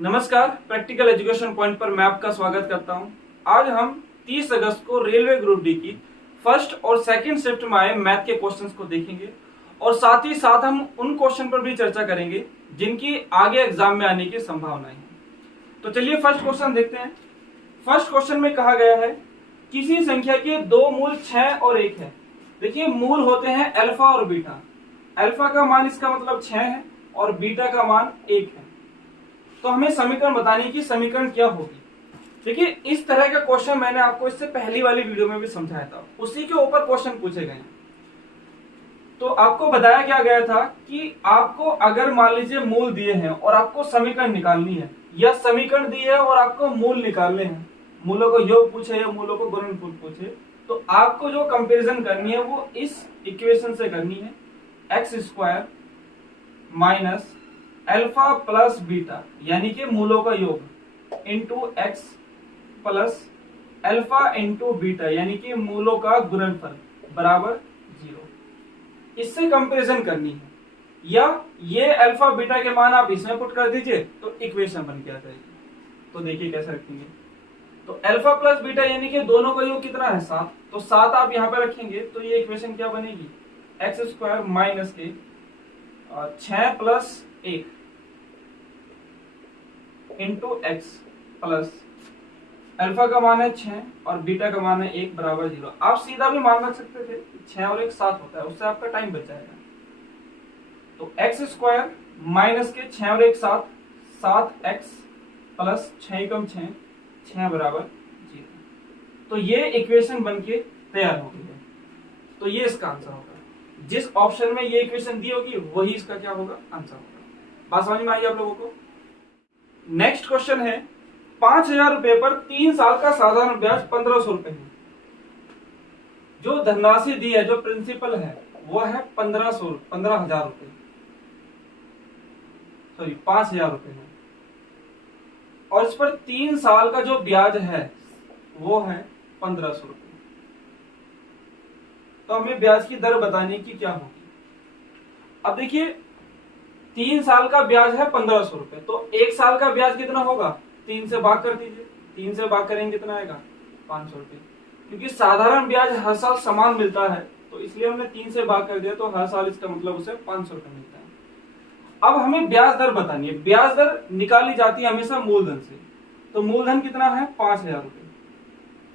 नमस्कार, practical education point पर मैं आपका स्वागत करता हूं। आज हम 30 अगस्त को रेलवे ग्रुप डी की फर्स्ट और सेकंड शिफ्ट में आए मैथ के क्वेश्चंस को देखेंगे और साथ ही साथ हम उन क्वेश्चन पर भी चर्चा करेंगे जिनकी आगे एग्जाम में आने की संभावनाएं हैं। तो चलिए फर्स्ट क्वेश्चन देखते हैं। फर्स्ट क्वेश्चन में कहा गया है किसी संख्या के दो मूल 6 और 1 है। देखिए मूल होते हैं अल्फा और बीटा। अल्फा का मान इसका मतलब 6 है और बीटा का मान 1 है। तो हमें समीकरण बतानी है कि समीकरण क्या होगी। देखिए इस तरह का क्वेश्चन मैंने आपको इससे पहली वाली वीडियो में भी समझाया था, उसी के ऊपर क्वेश्चन पूछे गए हैं। तो आपको बताया क्या गया था कि आपको अगर मान लीजिए मूल दिए हैं और आपको समीकरण निकालनी है, या समीकरण दिए है और आपको मूल निकालने हैं, मूलों को योग पूछे या मूलों को गुणनफल पूछे, तो आपको जो कंपैरिजन करनी है वो इस इक्वेशन से करनी है, x² minus alpha plus beta यानी कि मूलों का योग into x plus alpha into beta यानी कि मूलों का गुणनफल बराबर 0। इससे कंपैरिजन करनी है, या ये अल्फा बीटा के मान आप इसमें पुट कर दीजिए तो इक्वेशन बन के आ जाएगी। तो देखिए कैसे रखेंगे। तो अल्फा प्लस बीटा यानी कि दोनों का योग कितना है 7, तो 7 आप यहाँ पे रखेंगे तो ये इक्वेशन क्या बनेगी, x² minus 6 plus 1 into x plus alpha का मान है 6 और बीटा का मान है 1 बराबर 0। आप सीधा भी मान रख सकते थे, 6 और 1 7 होता है, उससे आपका टाइम बच जाएगा। तो x² माइनस के 6 और 1 7, 7x प्लस 6 कम 6, 6 बराबर 0। तो ये इक्वेशन बन के तैयार हो गई है। तो ये इसका आंसर होगा। जिस ऑप्शन में ये इक्वेशन दी होगी वही इसका क्या होगा, आंसर होगा। बात समझ में आई आप लोगों को। नेक्स्ट क्वेश्चन है 5000 रुपए पर 3 साल का साधारण ब्याज 1500 रुपए है। जो धनराशि दी है, जो प्रिंसिपल है वो है 15,000 रुपए, सॉरी 5000 रुपए है, और इस पर 3 साल का जो ब्याज है वो है 1500 रुपए। तो हमें ब्याज की दर बताने की क्या होगी। अब देखिए 3 साल का ब्याज है 1500 रुपए, तो 1 साल का ब्याज कितना होगा, 3 से भाग कर दीजिए। 3 से भाग करेंगे कितना आएगा, 500 रुपए। क्योंकि साधारण ब्याज हर साल समान मिलता है तो इसलिए हमने 3 से भाग कर दिया, तो हर साल इसका मतलब उसे 500 रुपए मिलता है। अब हमें ब्याज दर बतानी है। ब्याज दर निकाली जाती है हमेशा मूलधन से। तो मूलधन कितना है 5000 रुपए,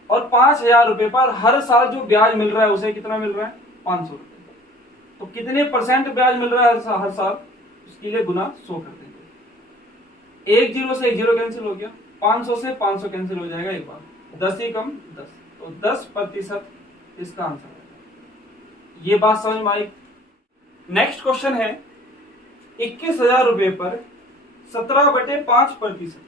और 5000 रुपए पर हर साल जो ब्याज मिल रहा है उसे कितना मिल रहा है, 500 रुपए। तो कितने % ब्याज मिल रहा है हर साल, उसके लिए गुना 100 कर देंगे। 1 0 से 1 0 कैंसिल हो गया, 500 से 500 कैंसिल हो जाएगा एक बार, 10 ही कम 10, तो 10% इसका आंसर है। ये बात समझ में आई। नेक्स्ट क्वेश्चन है 21,000 रुपए पर 17/5%।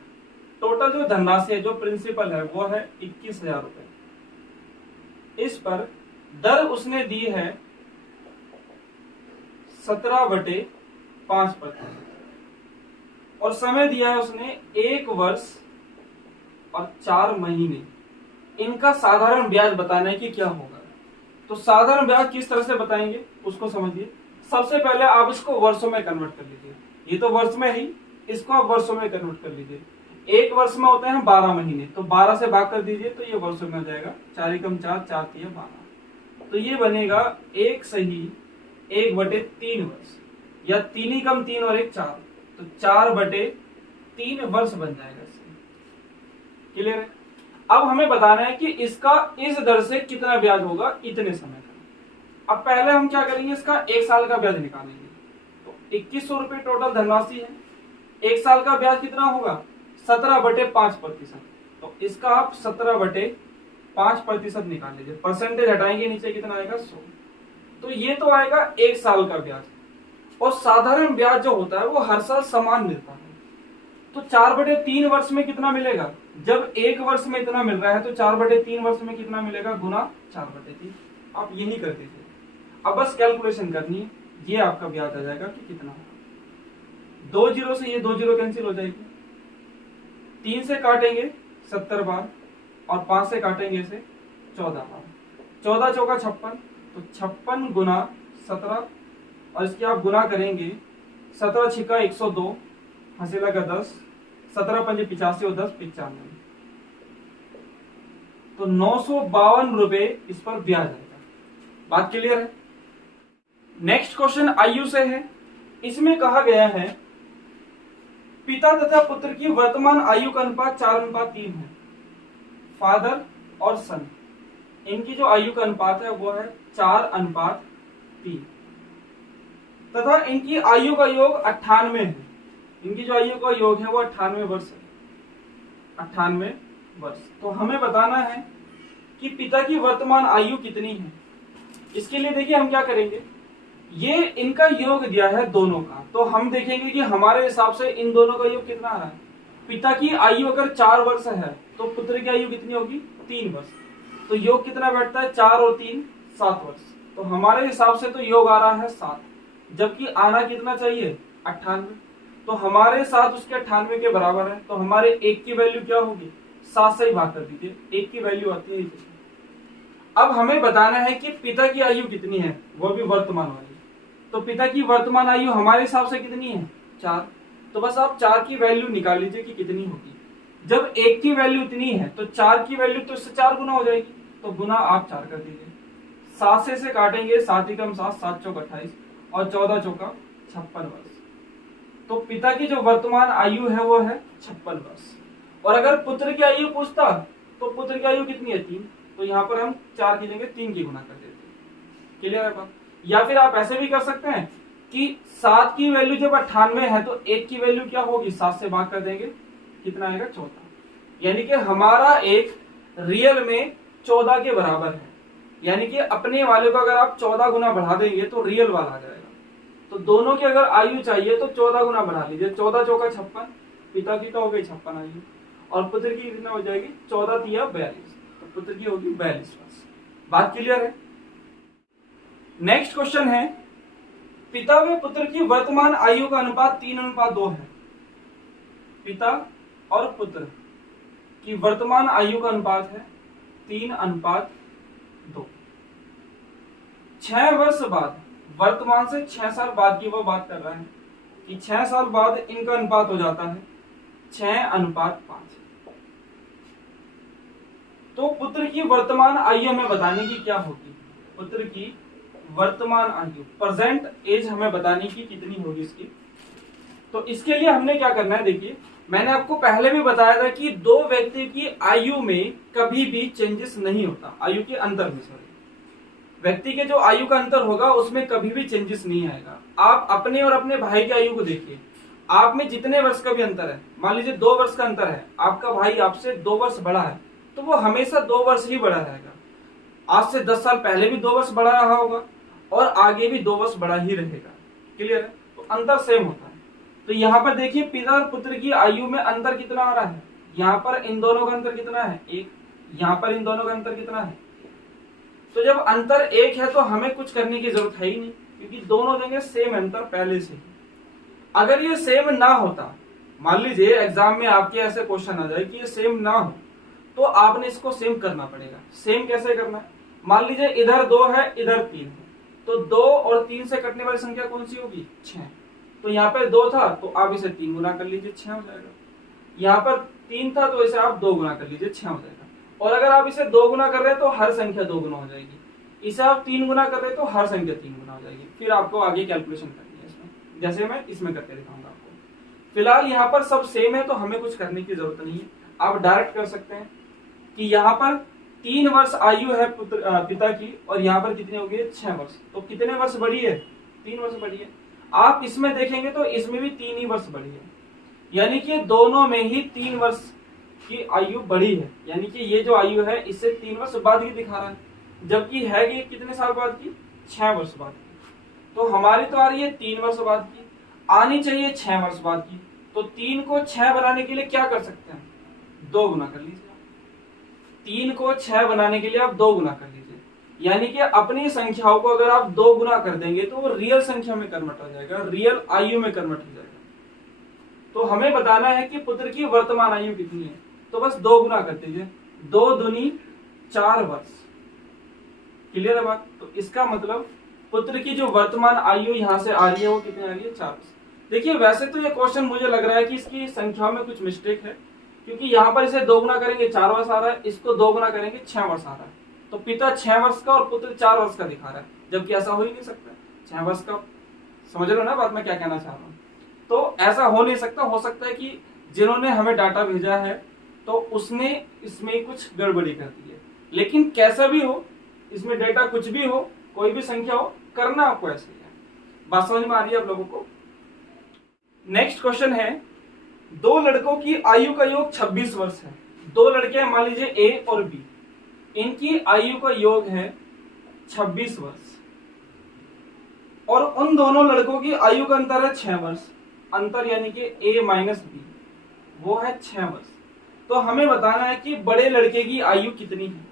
टोटल जो धनराशि है, जो प्रिंसिपल है वो है 21,000 रुपए। इस पर दर उसने दी है 17/5% और समय दिया है उसने 1 वर्ष और 4 महीने। इनका साधारण ब्याज बताना है कि क्या होगा। तो साधारण ब्याज किस तरह से बताएंगे उसको समझिए। सबसे पहले आप इसको वर्षों में कन्वर्ट कर लीजिए। ये तो वर्ष में ही, इसको आप वर्षों में कन्वर्ट कर लीजिए। 1 वर्ष में होते हैं 12 महीने, तो 12 से भाग कर दीजिए तो ये वर्षों में हो जाएगा। 4 कम 4, 4 3 12, तो ये बनेगा 1 सही 1/3 वर्ष, या 3 कम 3 और 1 4, तो 4/3 वर्ष बन जाएगा। इससे क्लियर है। अब हमें बताना है कि इसका इस दर से कितना ब्याज होगा इतने समय का। अब पहले हम क्या करेंगे, इसका 1 साल का ब्याज निकालेंगे। तो 2100 रुपए टोटल धनराशि है, 1 साल का ब्याज कितना होगा 17/5%। तो इसका आप 17/5% निकाल लीजिए। परसेंटेज हटाएंगे नीचे कितना आएगा 100। तो ये तो आएगा 1 साल का ब्याज। और साधारण ब्याज जो होता है वो हर साल समान मिलता है। तो 4/3 वर्ष में कितना मिलेगा, जब 1 वर्ष में इतना मिल रहा है तो 4/3 वर्ष में कितना मिलेगा, गुना 4/3। आप यही कर दीजिए। अब बस कैलकुलेशन करनी है, ये आपका ब्याज आ जाएगा कि कितना होगा। 2 0 से ये 2 0 कैंसिल हो जाएगी। 3 से काटेंगे 70 बार और 5 से काटेंगे इसे 14 बार। 14 चौका 56, तो 56 गुना 17, और इसकी आप गुना करेंगे 17 छिका 102, हंसी लगा 10, 17 पंजे 85 और 10 95, तो 952 रुपए इस पर ब्याज आएगा। बात क्लियर है। नेक्स्ट क्वेश्चन आयु से है। इसमें कहा गया है पिता तथा पुत्र की वर्तमान आयु का अनुपात 4:3 है। फादर और सन, इनकी जो आयु का अनुपात है वो है 4:3 तथा इनकी आयु का योग 98 है। इनकी जो आयु का योग है वो 98 वर्ष है, 98 वर्ष। तो हमें बताना है कि पिता की वर्तमान आयु कितनी है। इसके लिए देखिए हम क्या करेंगे, ये इनका योग दिया है दोनों का, तो हम देखेंगे कि हमारे हिसाब से इन दोनों का योग कितना आ रहा है। पिता की आयु अगर 4 वर्ष है तो पुत्र की आयु कितनी होगी, 3 वर्ष। तो योग कितना बैठता है, 4 और 3 7 वर्ष। तो हमारे हिसाब से तो योग आ रहा है 7, जबकि आना कितना चाहिए 98। तो हमारे 7 उसके 98 के बराबर है। तो हमारे 1 की वैल्यू क्या होगी, 7 से ही भाग कर दीजिए, 1 की वैल्यू आती है। अब हमें बताना है कि पिता की आयु कितनी है, वो भी वर्तमान वाली। तो पिता की वर्तमान आयु हमारे हिसाब से कितनी है, 4। तो बस आप 4 की वैल्यू निकाल लीजिए कि कितनी होगी। जब 1 की वैल्यू इतनी है तो 4 की वैल्यू तो इससे 4 गुना हो जाएगी, तो गुना आप 4 कर दीजिए। 7 से इसे काटेंगे, 7 ही कम 7, 7 चौक 28 और 14 चौका 56 वर्ष। तो पिता की जो वर्तमान आयु है वो है 56 वर्ष। और अगर पुत्र की आयु पूछता तो पुत्र की आयु कितनी है, 3। तो यहाँ पर हम 4 की जगह 3 की गुना कर देते। क्लियर है बात। या फिर आप ऐसे भी कर सकते हैं कि 7 की वैल्यू जब 98 है तो 1 की वैल्यू क्या होगी, 7 से भाग कर देंगे, कितना आएगा 14। यानी कि हमारा एक रियल में 14 के बराबर है। यानी कि अपने वाले को अगर आप 14 गुना बढ़ा देंगे तो रियल वाला आ जाएगा। तो दोनों की अगर आयु चाहिए तो 14 गुना बढ़ा लीजिए, 14 चौका 56, पिता की तो हो गई 56 आयु, और पुत्र की कितना हो जाएगी, 14 3 42, तो पुत्र की होगी 42 वर्ष। बात क्लियर है। नेक्स्ट क्वेश्चन है पिता व पुत्र की वर्तमान आयु का अनुपात 3:2 है। पिता और पुत्र की वर्तमान आयु का अनुपात है 3:2। 6 वर्ष बाद, वर्तमान से 6 साल बाद की वो बात कर रहा है कि 6 साल बाद इनका अनुपात हो जाता है 6:5। तो पुत्र की वर्तमान आयु हमें बताने की क्या होगी, पुत्र की वर्तमान आयु, प्रेजेंट एज हमें बताने की कितनी होगी इसकी। तो इसके लिए हमने क्या करना है, देखिए मैंने आपको पहले भी बताया था कि दो व्यक्ति की आयु में कभी भी चेंजेस नहीं होता, आयु के अंतर में, सॉरी, व्यक्ति के जो आयु का अंतर होगा उसमें कभी भी चेंजेस नहीं आएगा। आप अपने और अपने भाई की आयु को देखिए, आप में जितने वर्ष का भी अंतर है, मान लीजिए 2 वर्ष का अंतर है, आपका भाई आपसे 2 वर्ष बड़ा है, तो वो हमेशा 2 वर्ष ही बड़ा रहेगा। आज से 10 साल पहले भी 2 वर्ष बड़ा रहा होगा और आगे भी 2 वर्ष बड़ा ही रहेगा। क्लियर है। तो अंतर सेम होता है। तो यहाँ पर देखिए पिता और पुत्र की आयु में अंतर कितना आ रहा है, यहाँ पर इन दोनों का अंतर कितना है, 1, यहाँ पर इन दोनों का अंतर कितना है। तो जब अंतर 1 है तो हमें कुछ करने की जरूरत है ही नहीं, क्योंकि दोनों जगह सेम अंतर पहले से। अगर ये सेम ना होता, मान लीजिए एग्जाम में आपके ऐसे क्वेश्चन आ जाए कि ये सेम ना हो, तो आपने इसको सेम करना पड़ेगा। सेम कैसे करना है, मान लीजिए इधर 2 है, इधर 3 है, तो 2 और 3 से कटने वाली संख्या कौन सी होगी, 6। तो यहाँ पर 2 था तो आप इसे 3 गुना कर लीजिए, 6 हो जाएगा। यहाँ पर 3 था तो इसे आप 2 गुना कर लीजिए, 6 हो जाएगा। और अगर आप इसे 2 गुना कर रहे हैं तो हर संख्या 2 गुना हो जाएगी। इसे आप 3 गुना कर रहे हैं तो हर संख्या 3 गुना हो जाएगी। फिर आपको आगे कैलकुलेशन करनी है इसमें, जैसे मैं इसमें करके दिखाऊंगा आपको। फिलहाल यहाँ पर सब सेम है तो हमें कुछ करने की जरूरत नहीं है। आप डायरेक्ट कर सकते हैं कि यहाँ पर 3 वर्ष आयु है पिता की और यहाँ पर कितनी होगी, 6 वर्ष। तो कितने वर्ष बढ़ी है, 3 वर्ष बढ़ी है। आप इसमें देखेंगे तो इसमें भी 3 ही वर्ष बढ़ी है, यानी कि दोनों में ही 3 वर्ष की आयु बढ़ी है। यानी कि ये जो आयु है इससे 3 वर्ष बाद की दिखा रहा है, जबकि है कि कितने साल बाद की, 6 वर्ष बाद की। तो हमारी तो आ रही है 3 वर्ष बाद की, आनी चाहिए 6 वर्ष बाद की। तो 3 को 6 बनाने के लिए क्या कर सकते हैं, 2 गुना कर लीजिए। 3 को 6 बनाने के लिए आप 2 गुना कर लीजिए, यानी कि अपनी संख्याओं को अगर आप 2 गुना कर देंगे तो वो रियल संख्या में कन्वर्ट हो जाएगा, रियल आयु में कन्वर्ट हो जाएगा। तो हमें बताना है कि पुत्र की वर्तमान आयु कितनी है, तो बस 2 गुना कर दीजिए, 2 दूनी 4 वर्ष। क्लियर है बात। तो इसका मतलब पुत्र की जो वर्तमान आयु यहां से आ रही है वो कितनी आ रही है, 4 वर्ष। देखिए वैसे तो ये क्वेश्चन मुझे लग रहा है कि इसकी संख्या में कुछ मिस्टेक है, क्योंकि यहाँ पर इसे 2 गुना करेंगे 4 वर्ष आ रहा है, इसको 2 गुना करेंगे 6 वर्ष आ रहा है। तो पिता 6 वर्ष का और पुत्र 4 वर्ष का दिखा रहा है, जबकि ऐसा हो ही नहीं सकता। 6 वर्ष का, समझ रहे हो ना बात मैं क्या कहना चाह रहा हूँ। तो ऐसा हो नहीं सकता। हो सकता है कि जिन्होंने हमें डाटा भेजा है तो उसने इसमें कुछ गड़बड़ी कर दी है। लेकिन कैसा भी हो, इसमें डेटा कुछ भी हो, कोई भी संख्या हो, करना आपको ऐसे ही है। बात समझ में आ रही है आप लोगों को। नेक्स्ट क्वेश्चन है, 2 लड़कों की आयु का योग 26 वर्ष है। 2 लड़के हैं, मान लीजिए ए और बी, इनकी आयु का योग है 26 वर्ष और उन दोनों लड़कों की आयु का अंतर है 6 वर्ष। अंतर यानी कि ए माइनस बी वो है 6 वर्ष। तो हमें बताना है कि बड़े लड़के की आयु कितनी है,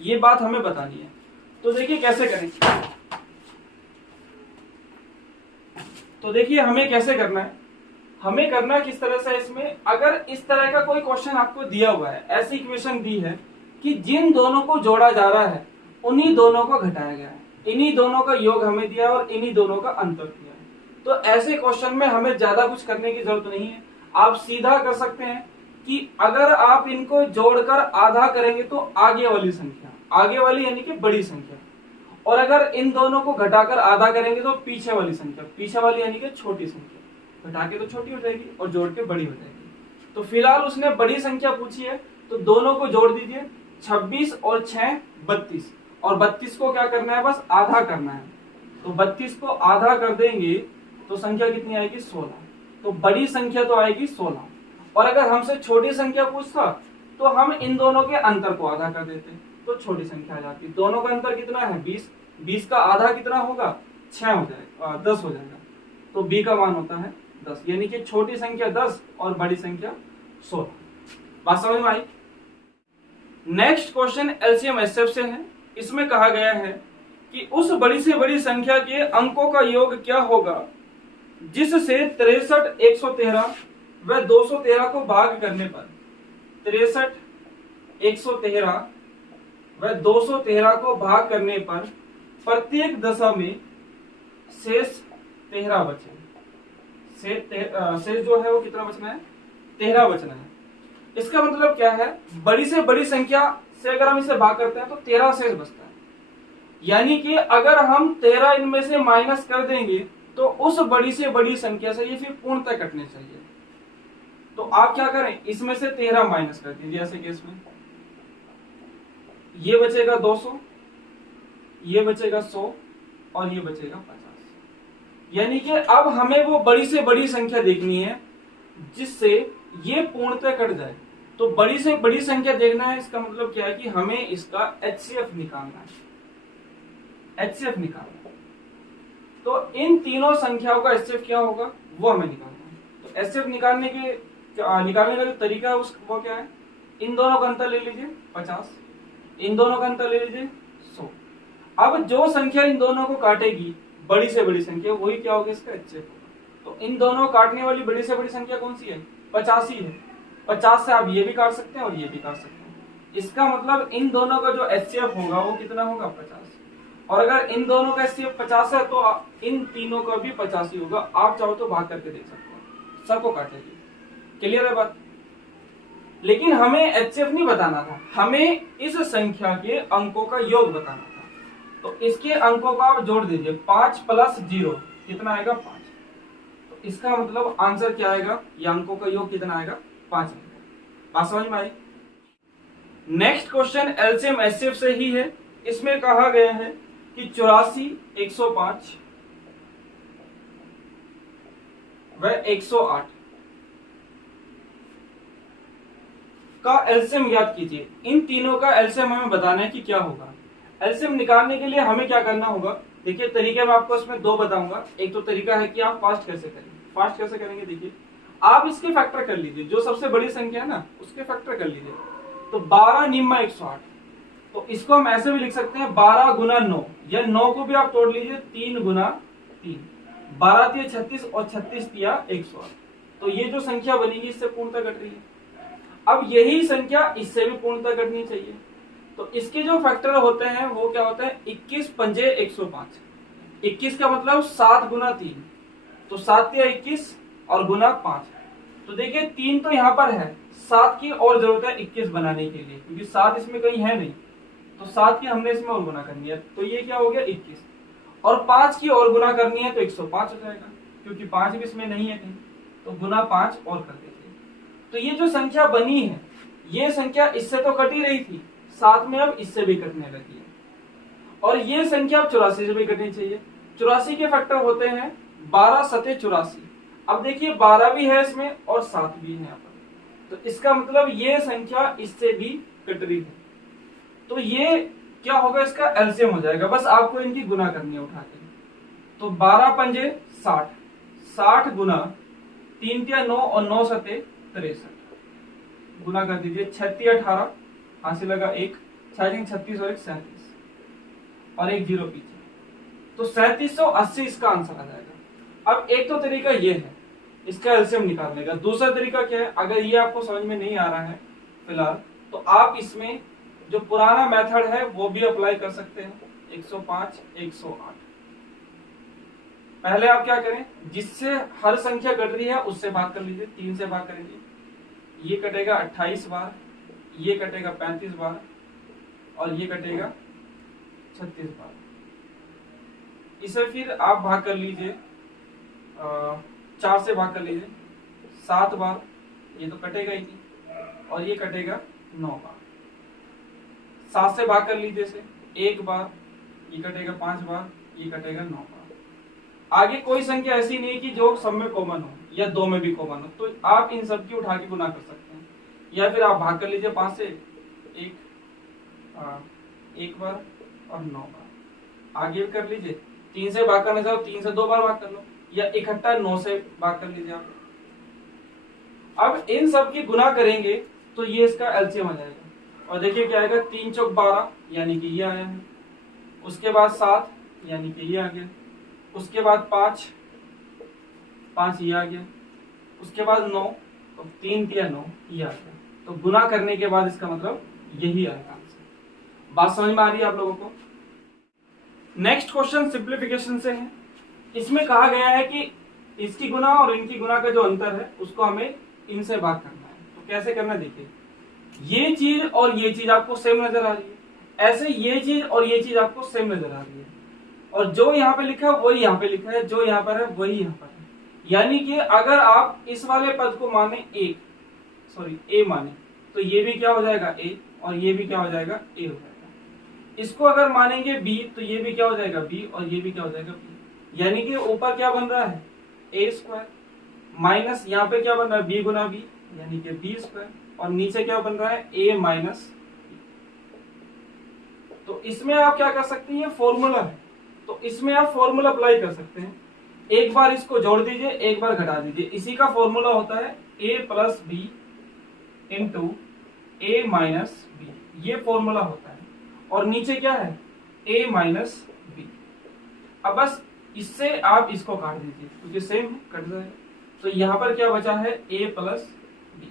ये बात हमें बतानी है। तो देखिए कैसे करेंगे। तो देखिए हमें कैसे करना है, हमें करना है किस तरह से। इसमें अगर इस तरह का कोई क्वेश्चन आपको दिया हुआ है, ऐसी इक्वेशन दी है कि जिन दोनों को जोड़ा जा रहा है उन्हीं दोनों को घटाया गया है, इन्हीं दोनों का योग हमें दिया है और इन्हीं दोनों का अंतर दिया है। तो ऐसे क्वेश्चन में हमें ज्यादा कुछ करने की जरूरत नहीं है। आप सीधा कर सकते हैं कि अगर आप इनको जोड़कर आधा करेंगे तो आगे वाली संख्या, आगे वाली यानी कि बड़ी संख्या, और अगर इन दोनों को घटाकर आधा करेंगे तो पीछे वाली संख्या, पीछे वाली यानी कि छोटी संख्या, घटा के तो छोटी हो जाएगी और जोड़ के बड़ी हो जाएगी। तो फिलहाल उसने बड़ी संख्या पूछी है तो दोनों को जोड़ दीजिए, 26 और 6 32, और 32 को क्या करना है, बस आधा करना है। तो 32 को आधा कर देंगे तो संख्या कितनी आएगी, 16। तो बड़ी संख्या तो आएगी 16। और अगर हमसे छोटी संख्या पूछता तो हम इन दोनों के अंतर को आधा कर देते तो छोटी संख्या आ जाती। दोनों का अंतर कितना है, 20। 20 का आधा कितना होगा, 6 हो जाएगा, 10 हो जाएगा। तो b का मान होता है 10, यानी कि छोटी संख्या 10 और बड़ी संख्या 16। बात समझ में आई। नेक्स्ट क्वेश्चन एलसीएम एचसीएफ से है। इसमें कहा गया है कि उस बड़ी से बड़ी संख्या के अंकों का योग क्या होगा जिससे 63, 113 व 213 को भाग करने पर 63, 113 व 213 को भाग करने पर प्रत्येक दशा में शेष 13 बचे। शेष जो है वो कितना बचना है, 13 बचना है। इसका मतलब क्या है, बड़ी से बड़ी संख्या से अगर हम इसे भाग करते हैं तो 13 शेष बचता है। यानी कि अगर हम 13 इनमें से माइनस कर देंगे तो उस बड़ी से बड़ी संख्या से ये फिर पूर्णतः कटने चाहिए। तो आप क्या करें, इसमें से 13 माइनस कर दीजिए। ऐसे केस में ये बचेगा 200, ये बचेगा 100 और ये बचेगा 50। यानी कि अब हमें वो बड़ी से बड़ी संख्या देखनी है जिससे ये पूर्णतः कट जाए। तो बड़ी से बड़ी संख्या देखना है, इसका मतलब क्या है कि हमें इसका एचसीएफ निकालना है। एचसीएफ निकालना है तो इन तीनों संख्याओं का एचसीएफ क्या होगा वो हमें निकालना है। तो एचसीएफ निकालने का जो तरीका है वो क्या है, इन दोनों का अंतर ले लीजिए 50, इन दोनों का अंतर ले लीजिए 100। अब जो संख्या इन दोनों को काटेगी बड़ी से बड़ी संख्या, वही क्या होगा, इसका एचसीएफ होगा। तो इन दोनों को काटने वाली बड़ी से बड़ी संख्या कौन सी है, 50 ही है। 50 से आप ये भी काट सकते हैं और ये भी काट सकते हैं। इसका मतलब इन दोनों का जो एचसीएफ होगा वो कितना होगा, 50। और अगर इन दोनों का एचसीएफ 50 है तो इन तीनों का भी 50 ही होगा। आप चाहो तो भाग करके देख सकते हैं, सबको काटेगी। क्लियर है बात। लेकिन हमें एचसीएफ नहीं बताना था, हमें इस संख्या के अंकों का योग बताना था। तो इसके अंकों का आप जोड़ दीजिए, 5 + 0 कितना आएगा, 5। तो इसका मतलब आंसर क्या आएगा, ये अंकों का योग कितना आएगा, 5 आएगा। बात समझ में आई। नेक्स्ट क्वेश्चन एलसीएम एचसीएफ से ही है। इसमें कहा गया है कि 84, 105 व 108 का एलसीएम ज्ञात कीजिए। इन तीनों का एलसीएम हमें बताना है कि क्या होगा। एलसीएम निकालने के लिए हमें क्या करना होगा, देखिए तरीके मैं आपको इसमें 2 बताऊंगा। एक तो तरीका है कि आप फास्ट कैसे करेंगे। फास्ट कैसे करेंगे, देखिए आप इसके फैक्टर कर लीजिए, जो सबसे बड़ी संख्या है ना उसके फैक्टर कर लीजिए। तो 12 निम्मा 108, तो इसको हम ऐसे भी लिख सकते हैं 12 गुना 9, या 9 को भी आप तोड़ लीजिए 3 गुना 3, 12 तिया 36 और 36 तिया 108। तो ये जो संख्या बनेगी इससे पूर्णतः कट रही है। अब यही संख्या इससे भी पूर्णतः कटनी चाहिए। तो इसके जो फैक्टर होते हैं वो क्या होता है, 21 पंजे 105। 21 का मतलब 7 गुना 3, तो 7 तिया 21 और गुना 5। तो देखिए 3 तो यहाँ पर है, 7 की और जरूरत है 21 बनाने के लिए, क्योंकि 7 इसमें कहीं है नहीं, तो 7 की हमने इसमें और गुना करनी है, तो ये क्या हो गया 21, और 5 की और गुना करनी है तो 105 हो जाएगा, क्योंकि 5 भी इसमें नहीं है कहीं, तो गुना 5 और कर देंगे। तो ये जो संख्या बनी है, ये संख्या इससे तो कट ही रही थी, साथ में अब इससे भी कटने लगी है, और ये संख्या अब 84 से भी कटनी चाहिए। 84 के फैक्टर होते हैं 12 सते 84। अब देखिए 12 भी है इसमें और 7 भी है यहाँ पर, तो इसका मतलब ये संख्या इससे भी कट रही है, तो ये क्या होगा, इसका एलसीएम हो जाएगा। बस आपको इनकी गुना करनी है उठा के, तो 12 पंजे 60, 60 गुना 3 तिया 9 और 9 सते 63, गुना कर दीजिए, 36 18 हासिल लगा 1, 36 और 1 37 और एक जीरो पीछे, तो 3780 इसका आंसर आ जाएगा। अब एक तो तरीका ये है इसका एलसीएम निकालने का, दूसरा तरीका क्या है, अगर ये आपको समझ में नहीं आ रहा है फिलहाल, तो आप इसमें जो पुराना मेथड है वो भी अप्लाई कर सकते हैं, 105 108। पहले आप क्या करें, जिससे हर संख्या कट रही है उससे भाग कर लीजिए, 3 से भाग करेंगे, ये कटेगा 28 बार, ये कटेगा 35 बार और ये कटेगा 36 बार। इसे फिर आप भाग कर लीजिए, 4 से भाग कर लीजिए 7 बार, ये तो कटेगा ही नहीं, और ये कटेगा 9 बार। 7 से भाग कर लीजिए इसे 1 बार, ये कटेगा 5 बार, ये कटेगा 9 बार। आगे कोई संख्या ऐसी नहीं कि जो सब में कॉमन हो या 2 में भी कॉमन हो, तो आप इन सब की उठा के गुना कर सकते हैं, या फिर आप भाग कर लीजिए 5 से 1 बार और 9 बार। आगे भी कर लीजिए, 3 से भाग करना चाहो 3 से 2 बार भाग कर लो, या इकट्ठा 9 से भाग कर लीजिए आप। अब इन सब की गुना करेंगे तो ये इसका एलसीएम आ जाएगा, और देखिए क्या आएगा, 3 चौक 12 यानी कि ये आया है, उसके बाद 7 यानी कि ये आ गया, उसके बाद 5 ये आ गया, उसके बाद 9, तो 3 तिया 9 ये आ गया। तो गुना करने के बाद इसका मतलब यही आएगा आंसर। बात समझ में आ रही है आप लोगों को? नेक्स्ट क्वेश्चन सिंप्लीफिकेशन से है। इसमें कहा गया है कि इसकी गुना और इनकी गुना का जो अंतर है उसको हमें इनसे भाग करना है। तो कैसे करना है, देखिए ये चीज और ये चीज आपको सेम नजर आ रही है, ऐसे ये चीज और ये चीज आपको सेम नजर आ रही है, और जो यहाँ पे लिखा है वही यहाँ पे लिखा है, जो यहाँ पर है वही यहाँ पर है। यानी कि अगर आप इस वाले पद को माने ए माने, तो ये भी क्या हो जाएगा ए, और ये भी क्या हो जाएगा ए हो जाएगा। इसको अगर मानेंगे बी, तो ये भी क्या हो जाएगा बी, और ये भी क्या हो जाएगा बी। यानी कि ऊपर क्या बन रहा है ए स्क्वायर, माइनस यहाँ पे क्या बन रहा है बी गुना बी यानी कि बी स्क्वायर, और नीचे क्या बन रहा है ए माइनस। तो इसमें आप क्या कर सकते हैं, फॉर्मूला है, तो इसमें आप फॉर्मूला अप्लाई कर सकते हैं। एक बार इसको जोड़ दीजिए, एक बार घटा दीजिए, इसी का फॉर्मूला होता है a plus B into A minus B, ये फॉर्मूला होता है। और नीचे क्या है a माइनस बी। अब बस इससे आप इसको काट दीजिए, क्योंकि सेम कट जाएगा। तो यहाँ पर क्या बचा है a प्लस बी,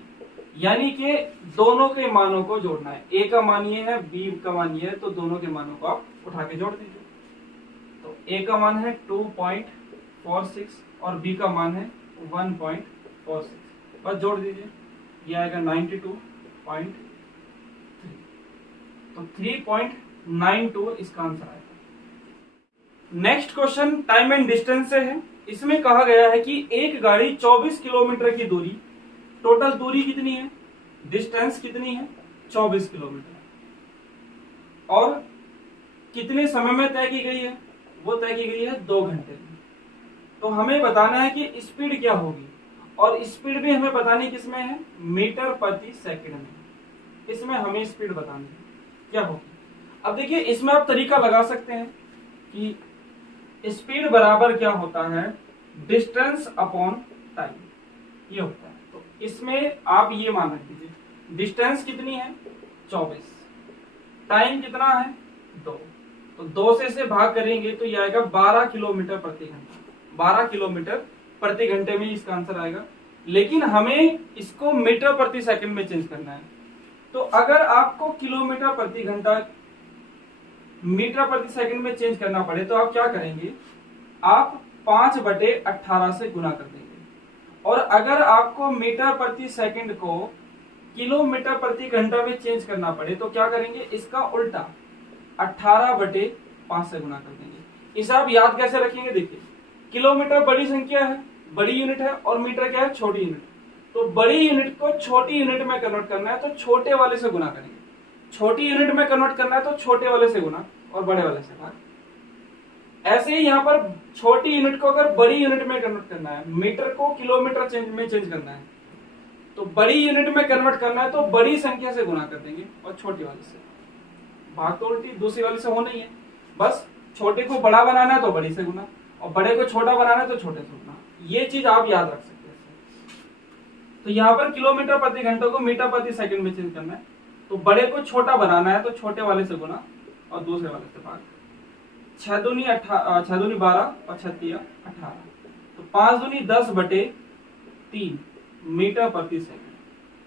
यानी कि दोनों के मानों को जोड़ना है। a का मान ये है, b का मान ये है, तो दोनों के मानों को आप उठा के जोड़ दीजिए। तो a का मान है 2.46 और b का मान है 1.46, बस जोड़ दीजिए, ये आएगा 92.3, तो 3.92 इसका आंसर आएगा। Next question time and distance से है। इसमें कहा गया है कि एक गाड़ी 24 किलोमीटर की दूरी, टोटल दूरी कितनी है, डिस्टेंस कितनी है 24 किलोमीटर, और कितने समय में तय की गई है, वो तय की गई है 2 घंटे में। तो हमें बताना है कि स्पीड क्या होगी, और स्पीड भी हमें बतानी किसमें है, मीटर प्रति सेकंड में। इसमें हमें स्पीड बतानी है क्या होगी। अब देखिए इसमें आप तरीका लगा सकते हैं कि स्पीड बराबर क्या होता है, डिस्टेंस अपॉन टाइम, ये होता है। तो इसमें आप ये मान रख दीजिए, डिस्टेंस कितनी है 24, टाइम कितना है 2, तो 2 से इसे भाग करेंगे तो ये आएगा 12 किलोमीटर प्रति घंटा। 12 किलोमीटर प्रति घंटे में इसका आंसर आएगा। लेकिन हमें इसको मीटर प्रति सेकंड में चेंज करना है। तो अगर आपको किलोमीटर प्रति घंटा मीटर प्रति सेकंड में चेंज करना पड़े तो आप क्या करेंगे, आप 5/18 से गुना कर देंगे, और अगर आपको मीटर प्रति सेकंड को किलोमीटर प्रति घंटा में चेंज करना पड़े तो क्या करेंगे, इसका उल्टा 18/5 से गुना कर देंगे। इसे आप याद कैसे रखेंगे, देखिए किलोमीटर बड़ी संख्या है, बड़ी यूनिट है, और मीटर क्या है, छोटी यूनिट। तो बड़ी यूनिट को छोटी यूनिट में कन्वर्ट करना है तो छोटे वाले से गुना करेंगे, छोटी यूनिट में कन्वर्ट करना है तो छोटे वाले से गुना और बड़े वाले से भाग। ऐसे ही यहाँ पर छोटी यूनिट को अगर बड़ी यूनिट में कन्वर्ट करना है, मीटर को किलोमीटर में चेंज करना है, तो बड़ी यूनिट में कन्वर्ट करना है तो बड़ी संख्या से गुना कर देंगे और छोटी वाले से भाग। तो उल्टी दूसरी वाले से होना ही है, बस छोटे को बड़ा बनाना है तो बड़ी से गुना और बड़े को छोटा बनाना है तो छोटे से गुना। ये चीज आप याद रख सकते हैं। तो यहाँ पर किलोमीटर प्रति घंटे को मीटर प्रति सेकंड में चेंज करना है, तो बड़े को छोटा बनाना है तो छोटे वाले से गुना और दूसरे वाले से भाग। 6 दूनी 12 और 6 18, तो 5 दूनी 10/3 मीटर प्रति सेकंड,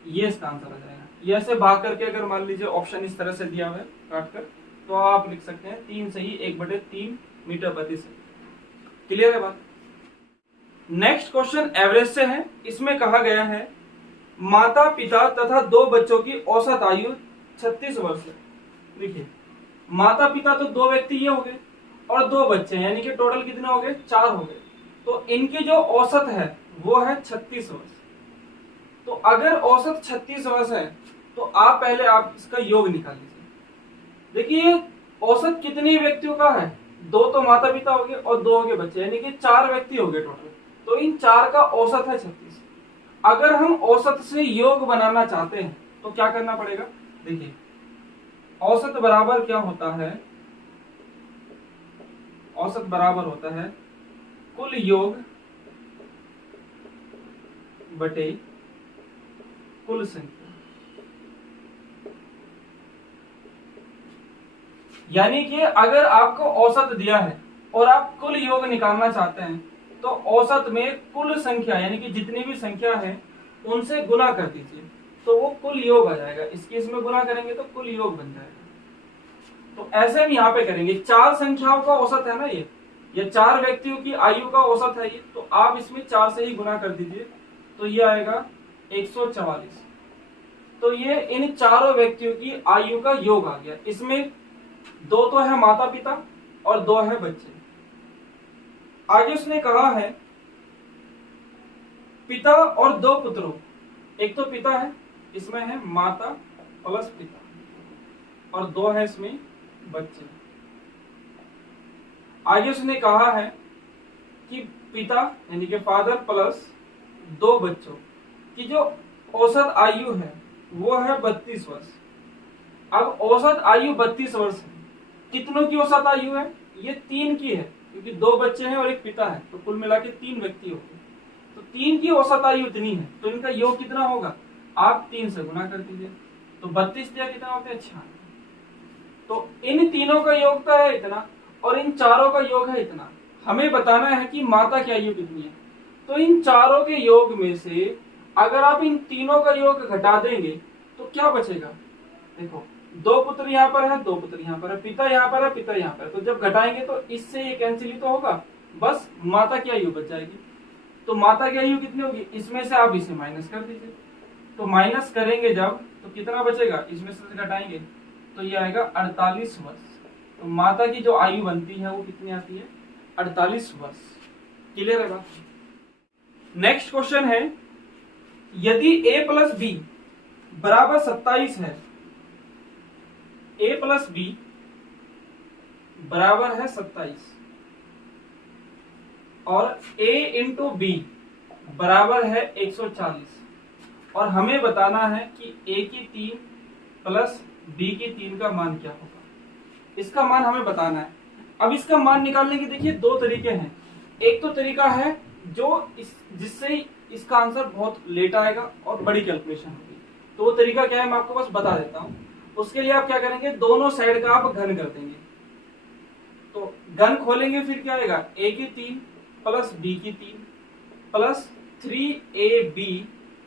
ये इसका आंसर आ जाएगा। ये ऐसे भाग करके अगर मान लीजिए ऑप्शन इस तरह से दिया हुआ है काट कर, तो आप लिख सकते हैं 3 सही 1/3 मीटर प्रति सेकंड। क्लियर है बात। नेक्स्ट क्वेश्चन एवरेज से है। इसमें कहा गया है माता पिता तथा 2 बच्चों की औसत आयु 36 वर्ष है। देखिए माता पिता तो 2 व्यक्ति ये हो गए और 2 बच्चे हैं, यानी कि टोटल कितने हो गए, 4 हो गए। तो इनकी जो औसत है वो है 36 वर्ष। तो अगर औसत 36 वर्ष है तो आप इसका योग निकाल लीजिए। देखिए औसत कितने व्यक्तियों का है, 2 तो माता पिता हो गए और 2 हो गए बच्चे, यानी कि 4 व्यक्ति हो गए टोटल। तो इन 4 का औसत है 36। अगर हम औसत से योग बनाना चाहते हैं तो क्या करना पड़ेगा, देखिए औसत बराबर क्या होता है, औसत बराबर होता है कुल योग बटे कुल संख्या। यानी कि अगर आपको औसत दिया है और आप कुल योग निकालना चाहते हैं तो औसत में कुल संख्या यानी कि जितनी भी संख्या है उनसे गुना कर दीजिए तो वो कुल योग आ जाएगा। इसके इसमें गुना करेंगे तो कुल योग बन जाएगा। तो ऐसे हम यहाँ पे करेंगे, 4 संख्याओं का औसत है ना ये 4 व्यक्तियों की आयु का औसत है ये, तो आप इसमें 4 से ही गुना कर दीजिए तो ये आएगा 144। तो ये इन चारों व्यक्तियों की आयु का योग आ गया। इसमें 2 तो है माता पिता और 2 है बच्चे। आगे उसने कहा है पिता और 2 पुत्रों, एक तो पिता है, इसमें है माता प्लस पिता और 2 है इसमें बच्चे। आगे उसने कहा है कि पिता यानी कि फादर प्लस 2 बच्चों की जो औसत आयु है वो है 32 वर्ष। अब औसत आयु 32 वर्ष है, कितनों की औसत आयु है, ये 3 की है क्योंकि 2 बच्चे हैं और एक पिता है, तो कुल मिला के 3 व्यक्ति हो गए। तो 3 की औसत आयु इतनी है तो इनका योग कितना होगा, आप 3 से गुना कर दीजिए तो 32 दिया कितना होता है 96। तो इन तीनों का योग तो है इतना और इन चारों का योग है इतना। हमें बताना है कि माता की आयु कितनी है। तो इन चारों के योग में से अगर आप इन तीनों का योग घटा देंगे तो क्या बचेगा, देखो 2 पुत्र यहाँ पर है, 2 पुत्र यहाँ पर है, पिता यहाँ पर है, पिता यहाँ पर है। तो जब घटाएंगे तो इससे ये कैंसिल ही तो होगा, बस माता की आयु बच जाएगी। तो माता की आयु कितनी होगी, इसमें से आप इसे माइनस कर दीजिए। तो माइनस करेंगे जब तो कितना बचेगा, इसमें से घटाएंगे तो ये आएगा 48 वर्ष। तो माता की जो आयु बनती है वो कितनी आती है, 48 वर्ष। क्लियर है बात। नेक्स्ट क्वेश्चन है यदि a प्लस बी बराबर 27 है, a प्लस बी बराबर है 27 और a इंटू बी बराबर है 140 और हमें बताना है कि a की 3 प्लस b की 3 का मान क्या होगा। इसका मान हमें बताना है। अब इसका मान निकालने के देखिए 2 तरीके हैं। एक तो तरीका है जिससे इसका आंसर बहुत लेट आएगा और बड़ी कैलकुलेशन होगी। तो वो तरीका क्या है मैं आपको बस बता देता हूं। उसके लिए आप क्या करेंगे, दोनों साइड का आप घन कर देंगे। तो घन खोलेंगे फिर क्या आएगा, a की 3 प्लस b की 3 plus 3ab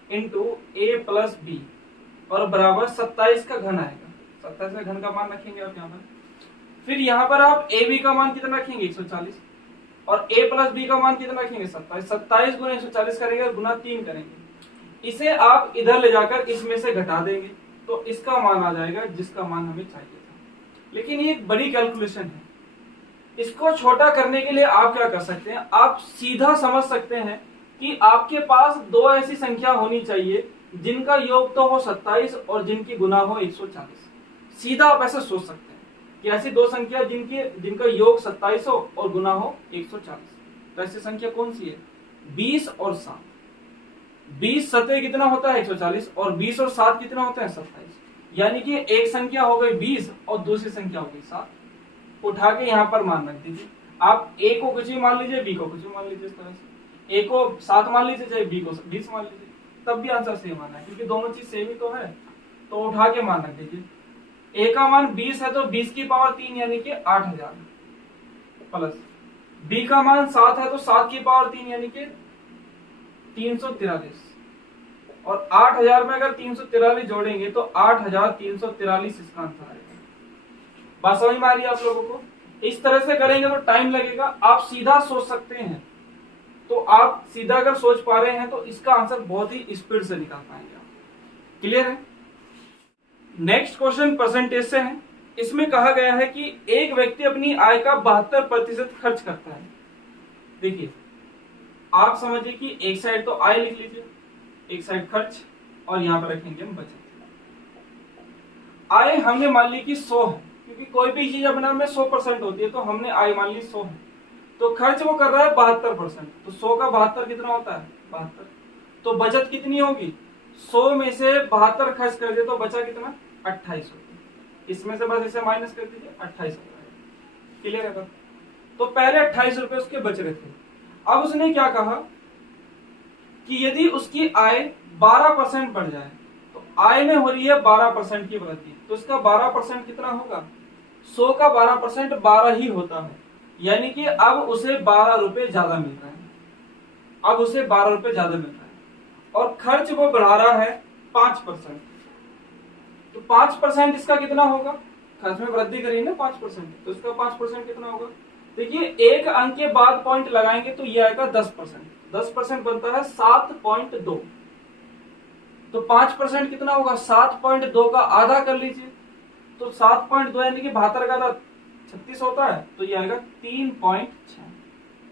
into a plus b और बराबर 27 का घन आएगा। 27 का घन का मान रखेंगे आप यहाँ पर। फिर यहाँ पर आप ab का मान कितना रखेंगे 140 और a प्लस बी का मान कितना रखेंगे 27, 27 गुना 140 करेंगे गुना 3 करेंगे। इसे आप इधर ले जाकर इसमें से घटा देंगे तो इसका मान आ जाएगा जिसका मान हमें चाहिए था। लेकिन ये एक बड़ी कैलकुलेशन है, इसको छोटा करने के लिए आप क्या कर सकते हैं, आप सीधा समझ सकते हैं कि आपके पास दो ऐसी संख्या होनी चाहिए जिनका योग तो हो 27 और जिनकी गुना हो 140। सीधा आप ऐसे सोच सकते हैं कि ऐसी दो संख्या जिनका योग 27 हो और गुना हो 140। तो ऐसी संख्या कौन सी है, 20 और 7। 20 सतह कितना होता है 140 और 20 और 7 कितना होता है 27। यानी कि एक संख्या हो गई 20 और दूसरी संख्या हो गई 7। उठा के यहाँ पर मान रख दीजिए। आप a को कुछ भी मान लीजिए, b को कुछ भी मान लीजिए। इस तरह से a को 7 मान लीजिए, चाहे b को 20 मान लीजिए, तब भी आंसर सेम आना है क्योंकि दोनों चीज सेम ही तो है। तो उठा के मान रख दीजिए। a का मान 20 है तो 20 की पावर 3 यानी कि 8000 प्लस b का मान 7 है तो 7 की पावर 3 यानी कि 343 और 8000 में अगर 343 जोड़ेंगे तो 8343 इसका आंसर आएगा। बात समझ में आ रही है आप लोगों को? इस तरह से करेंगे तो टाइम लगेगा, आप सीधा सोच सकते हैं। तो आप सीधा अगर सोच पा रहे हैं तो इसका आंसर बहुत ही स्पीड से निकाल पाएंगे आप। क्लियर है? नेक्स्ट क्वेश्चन परसेंटेज से है। इसमें कहा गया है कि एक व्यक्ति अपनी आय का 72% खर्च करता है। देखिए आप समझिए कि एक साइड तो आय लिख लीजिए, एक साइड खर्च और यहां पर रखेंगे हम बचत। आय हमने मान ली कि 100 है क्योंकि कोई भी चीज अपने में 100% होती है तो हमने आय मान ली 100 है। तो खर्च वो कर रहा है 72%, तो 100 का 72 कितना होता है 72। तो बचत कितनी होगी, 100 में से 72 खर्च कर दिए तो बचा कितना 28 रुपए। इसमें से बस इसे माइनस कर दीजिए 28 रुपए। क्लियर है? तो पहले 28 रुपए उसके बच रहे थे। अब उसने क्या कहा कि यदि उसकी आय 12% बढ़ जाए, तो आय में हो रही है 12% की वृद्धि, तो इसका 12% कितना होगा, 100 का 12% 12 ही होता है। यानी कि अब उसे 12 रुपए ज्यादा मिल रहा है, अब उसे 12 रुपए ज्यादा मिल रहा है। और खर्च वो बढ़ा रहा है 5%, तो 5% इसका कितना होगा, खर्च में वृद्धि करी ना 5%, तो इसका 5% कितना होगा। देखिए एक अंक के बाद पॉइंट लगाएंगे तो ये आएगा 10%, 10% बनता है 7.2। तो 5% कितना होगा, 7.2 का आधा कर लीजिए, तो 7.2 यानी कि 72 का आधा 36 होता है, तो ये आएगा 3.6।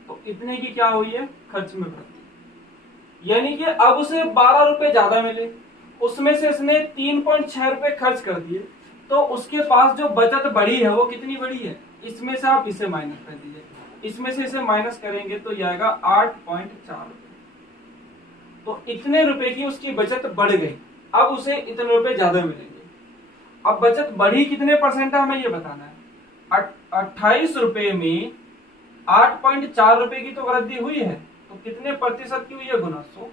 तो इतने की क्या हुई है, खर्च में वृद्धि। यानी कि अब उसे 12 रुपए ज्यादा मिले, उसमें से इसने 3.6 रुपए खर्च कर दिए, तो उसके पास जो बचत बढ़ी है वो कितनी बढ़ी है, इसमें से आप इसे माइनस कर दीजिए, इसमें से इसे माइनस करेंगे तो ये आएगा 8.4 रुपए। तो इतने रुपए की उसकी बचत बढ़ गई, अब उसे इतने रुपए ज्यादा मिलेंगे। अब बचत बढ़ी कितने परसेंट है हमें ये बताना है। 28 रुपए में 8.4 रुपए की तो वृद्धि हुई है, तो कितने प्रतिशत की हुई है, गुना 100।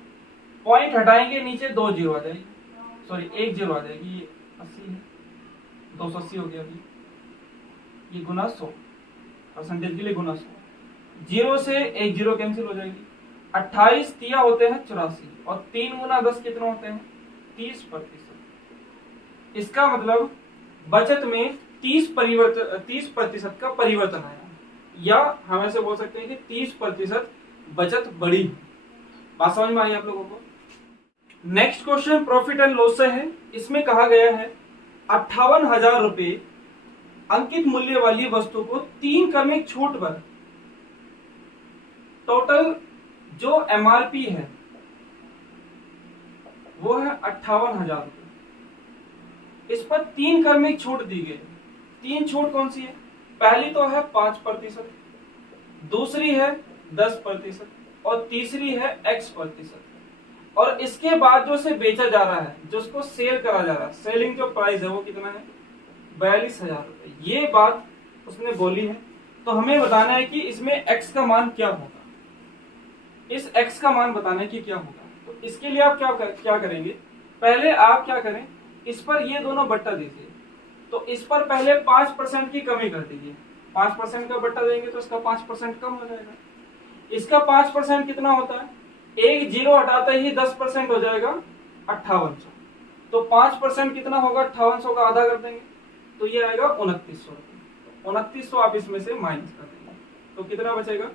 पॉइंट हटाएंगे नीचे 2 जीरो आ जाएगी, सॉरी 1 जीरो आ जाएगी, ये 80 है, 280 हो गया अभी, ये गुना 100 परसेंटेज के लिए गुना 100। जीरो से 1 जीरो कैंसिल हो जाएगी। 28 तिया होते हैं 84 और 3 गुना 10 कितने होते हैं 30%। इसका मतलब बचत में 30% का परिवर्तन आया, या हम ऐसे बोल सकते हैं कि 30% बचत बढ़ी। बात समझ में आई आप लोगों को? Next question profit and loss से है। इसमें कहा गया है 58,000 रुपए अंकित मूल्य वाली वस्तु को 3 क्रमिक छूट पर टोटल जो एमआरपी है वो है 58,000 रुपए। इस पर 3 क्रमिक छूट दी गई। 3 छूट कौन सी है, पहली तो है 5%, दूसरी है 10% और तीसरी है X%। और इसके बाद जो उसे बेचा जा रहा है, जो उसको सेल करा जा रहा है, सेलिंग जो प्राइस है वो कितना है 42,000 रुपए। ये बात उसने बोली है, तो हमें बताना है कि इसमें X का मान क्या होगा। इस X का मान बताना है कि क्या होगा। तो इसके लिए आप क्या करेंगे, पहले आप क्या करें, इस पर ये दोनों बट्टा दीजिए। तो इस पर पहले 5% की कमी कर दीजिए, 5% का बट्टा देंगे तो इसका 5% कम हो जाएगा। इसका 5% कितना होता है, एक जीरो हटाते ही 10% हो जाएगा 5800। तो 5% कितना होगा, 5800 का आधा कर देंगे तो ये आएगा 2900 रुपये। 2900 आप इसमें से माइनस कर देंगे तो कितना बचेगा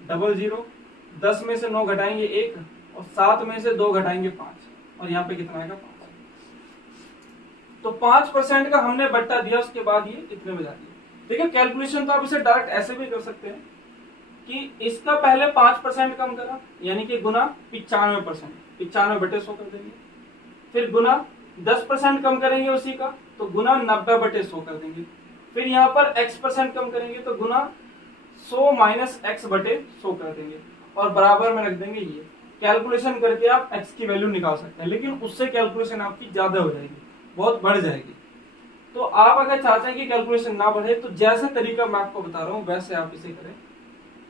डबल जीरो, 10 में से 9 घटाएंगे 1 और 7 में से 2 घटाएंगे 5 और यहाँ पे कितना आएगा 5। तो 5% का हमने बट्टा दिया, उसके बाद ये इतने में जाती है। देखिए कैलकुलेशन तो आप इसे डायरेक्ट ऐसे भी कर सकते हैं कि इसका पहले 5% कम करा यानी कि गुना 95%, 95/100 कर देंगे। फिर गुना 10% कम करेंगे उसी का तो गुना 90/100 कर देंगे। फिर यहाँ पर x% कम करेंगे तो गुना 100 माइनस x/100 कर देंगे और बराबर में रख देंगे ये। कैलकुलेशन करके आप x की वैल्यू निकाल सकते हैं, लेकिन उससे कैलकुलेशन आपकी ज्यादा हो जाएगी, बहुत बढ़ जाएगी। तो आप अगर चाहते हैं कि कैलकुलेशन ना बढ़े तो जैसे तरीका मैं आपको बता रहा हूँ वैसे आप इसे करें।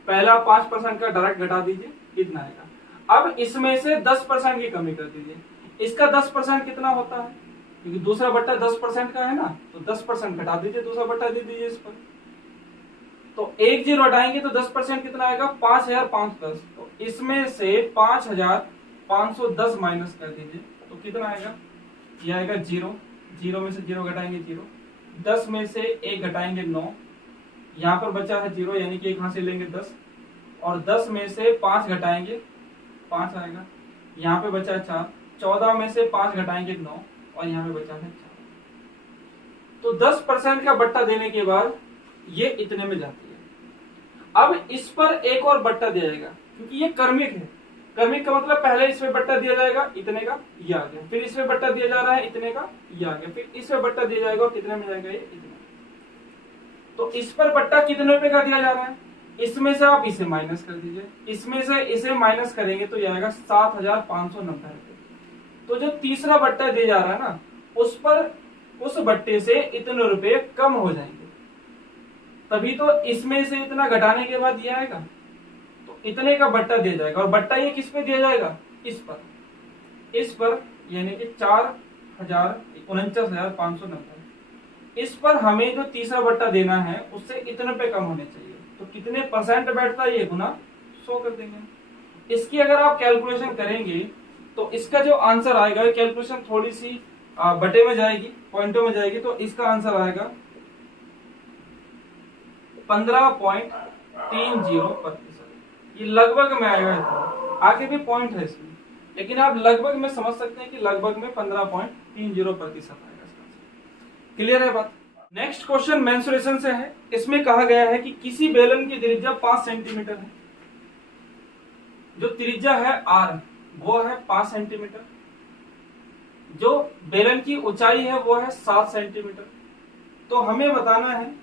पहला 5% का डायरेक्ट घटा दीजिए, कितना आएगा। अब इसमें से 10% की कमी कर दीजिए। इसका 10% कितना होता है, क्योंकि दूसरा बट्टा 10% का है ना, तो 10% घटा दीजिए, दूसरा बट्टा दे दीजिए इस पर। तो 1 0 हटाएंगे तो 10% कितना आएगा 5510। तो इसमें से 5510 माइनस कर दीजिए तो कितना आएगा, ये आएगा 0, 0 में से 0 घटाएंगे 0, 10 में से 1 घटाएंगे 9, यहाँ पर बचा है 0 यानी कि यहाँ से लेंगे 10 और 10 में से 5 घटाएंगे 5 आएगा, यहाँ पे बचा है 4, 14 में से 5 घटाएंगे 9 और यहाँ पे बचा है 4। तो 10% का बट्टा देने के बाद ये इतने में जाती है। अब इस पर एक और बट्टा दिया जाएगा क्योंकि ये क्रमिक है। क्रमिक का मतलब पहले इसमें बट्टा दिया जाएगा इतने का, ये आ गया, फिर इसमें बट्टा दिया जा रहा है इतने का, ये आ गया, फिर इसमें बट्टा दिया जाएगा और कितने में जाएगा ये इतने। तो इस पर बट्टा कितने रुपए का दिया जा रहा है, इसमें से आप इसे माइनस कर दीजिए, इसमें से इसे माइनस करेंगे तो ये आएगा 7590 रुपए। तो जो तीसरा बट्टा दिया जा रहा है ना उस पर उस बट्टे से इतने रुपए कम हो जाएंगे, तभी तो इसमें से इतना घटाने के बाद ये आएगा। तो इतने का बट्टा दिया जाएगा और बट्टा ये किस पे दिया जाएगा, इस पर यानी कि 499590। इस पर हमें जो तीसरा बट्टा देना है उससे इतने पे कम होने चाहिए। तो कितने परसेंट बैठता है ये गुना 100 कर देंगे। इसकी अगर आप कैलकुलेशन करेंगे तो इसका जो आंसर आएगा, कैलकुलेशन थोड़ी सी बटे में जाएगी, पॉइंटों में जाएगी, तो इसका आंसर आएगा 15.30%। ये लगभग में आएगा, आगे भी पॉइंट है इसमें, लेकिन आप लगभग में समझ सकते हैं कि लगभग में 15.30% आएगा। क्लियर है बात। नेक्स्ट क्वेश्चन मेंसुरेशन से है। इसमें कहा गया है कि किसी बेलन की त्रिज्या 5 सेंटीमीटर है, जो त्रिज्या है r वो है 5 सेंटीमीटर, जो बेलन की ऊंचाई है वो है 7 सेंटीमीटर। तो हमें बताना है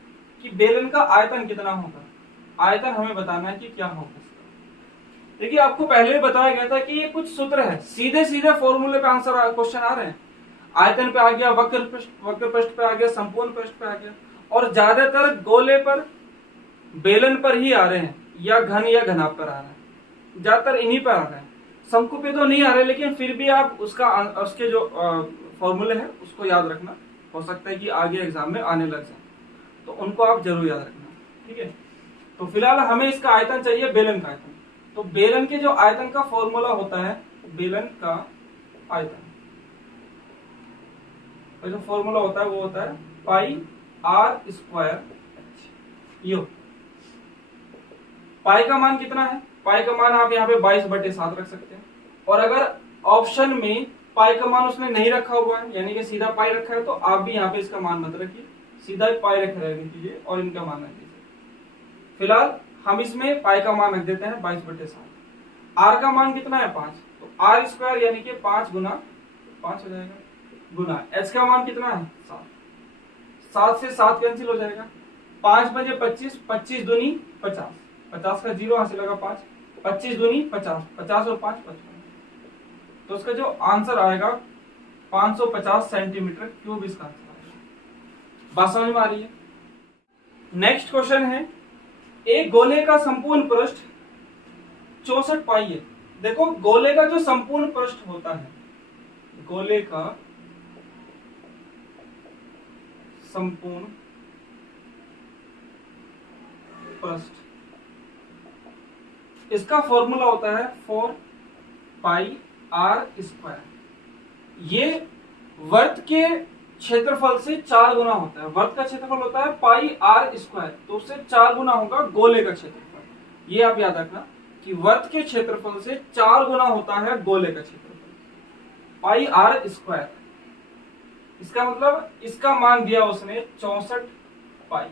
कि बेलन का आयतन कितना होगा। आयतन हमें बताना है कि क्या होगा। देखिए आपको पहले ही बताया गया था कि ये कुछ सूत्र है, सीधे सीधे फॉर्मूले पे आंसर क्वेश्चन आ रहे हैं। आयतन पे आ गया, वक्र पृष्ठ पे आ गया, संपूर्ण पृष्ठ पे आ गया, और ज्यादातर गोले पर बेलन पर ही आ रहे हैं, या घन या घनाभ पर आ रहे हैं, ज्यादातर इन्हीं पर आ रहे हैं। शंकु पे तो नहीं आ रहे, लेकिन फिर भी आप उसके जो फॉर्मूले हैं उसको याद रखना, हो सकता है कि आगे एग्जाम में आने लग जाए, तो उनको आप जरूर याद रखना। ठीक है, तो फिलहाल हमें इसका आयतन चाहिए, बेलन का आयतन। तो बेलन के जो आयतन का फॉर्मूला होता है, बेलन का आयतन का जो फॉर्मूला होता है वो होता है पाई r स्क्वायर। यो पाई का मान कितना है, पाई का मान आप यहाँ पे 22/7 रख सकते हैं। और अगर ऑप्शन में पाई का मान उसने नहीं रखा हुआ है, यानी कि सीधा पाई रखा है, तो आप भी यहाँ पे इसका मान मत रखिए, सीधा पाई रख दीजिए और इनका मान रख दीजिए। फिलहाल हम इसमें पाई का मान रख देते हैं 22/7। r का मान कितना है 5, तो r स्क्वायर यानी कि 5 गुना 5 हो जाएगा, गुना h का मान कितना है 7, 7 से 7 कैंसिल हो जाएगा, 5 बजे 25, 25 दूनी 50, 50 का 0 हासिल लगा 5, 25 दूनी 50, 50 और 5 55। तो उसका जो आंसर आएगा 550 सेंटीमीटर क्यूब इसका आंसर आएगा। बात समझ में आ रही है। नेक्स्ट क्वेश्चन है, एक गोले का संपूर्ण पृष्ठ 64 पाई है। देखो गोले का जो संपूर्ण पृष्ठ होता है, गोले का संपूर्ण पृष्ठ, इसका फॉर्मूला होता है 4 पाई r स्क्वायर। ये वर्त के क्षेत्रफल से 4 गुना होता है। वर्त का क्षेत्रफल होता है पाई r स्क्वायर, तो उससे 4 गुना होगा गोले का क्षेत्रफल। ये आप याद रखना कि वृत्त के क्षेत्रफल से 4 गुना होता है गोले का क्षेत्रफल, पाई आर स्क्वायर। इसका मतलब इसका मान दिया उसने 64 पाई।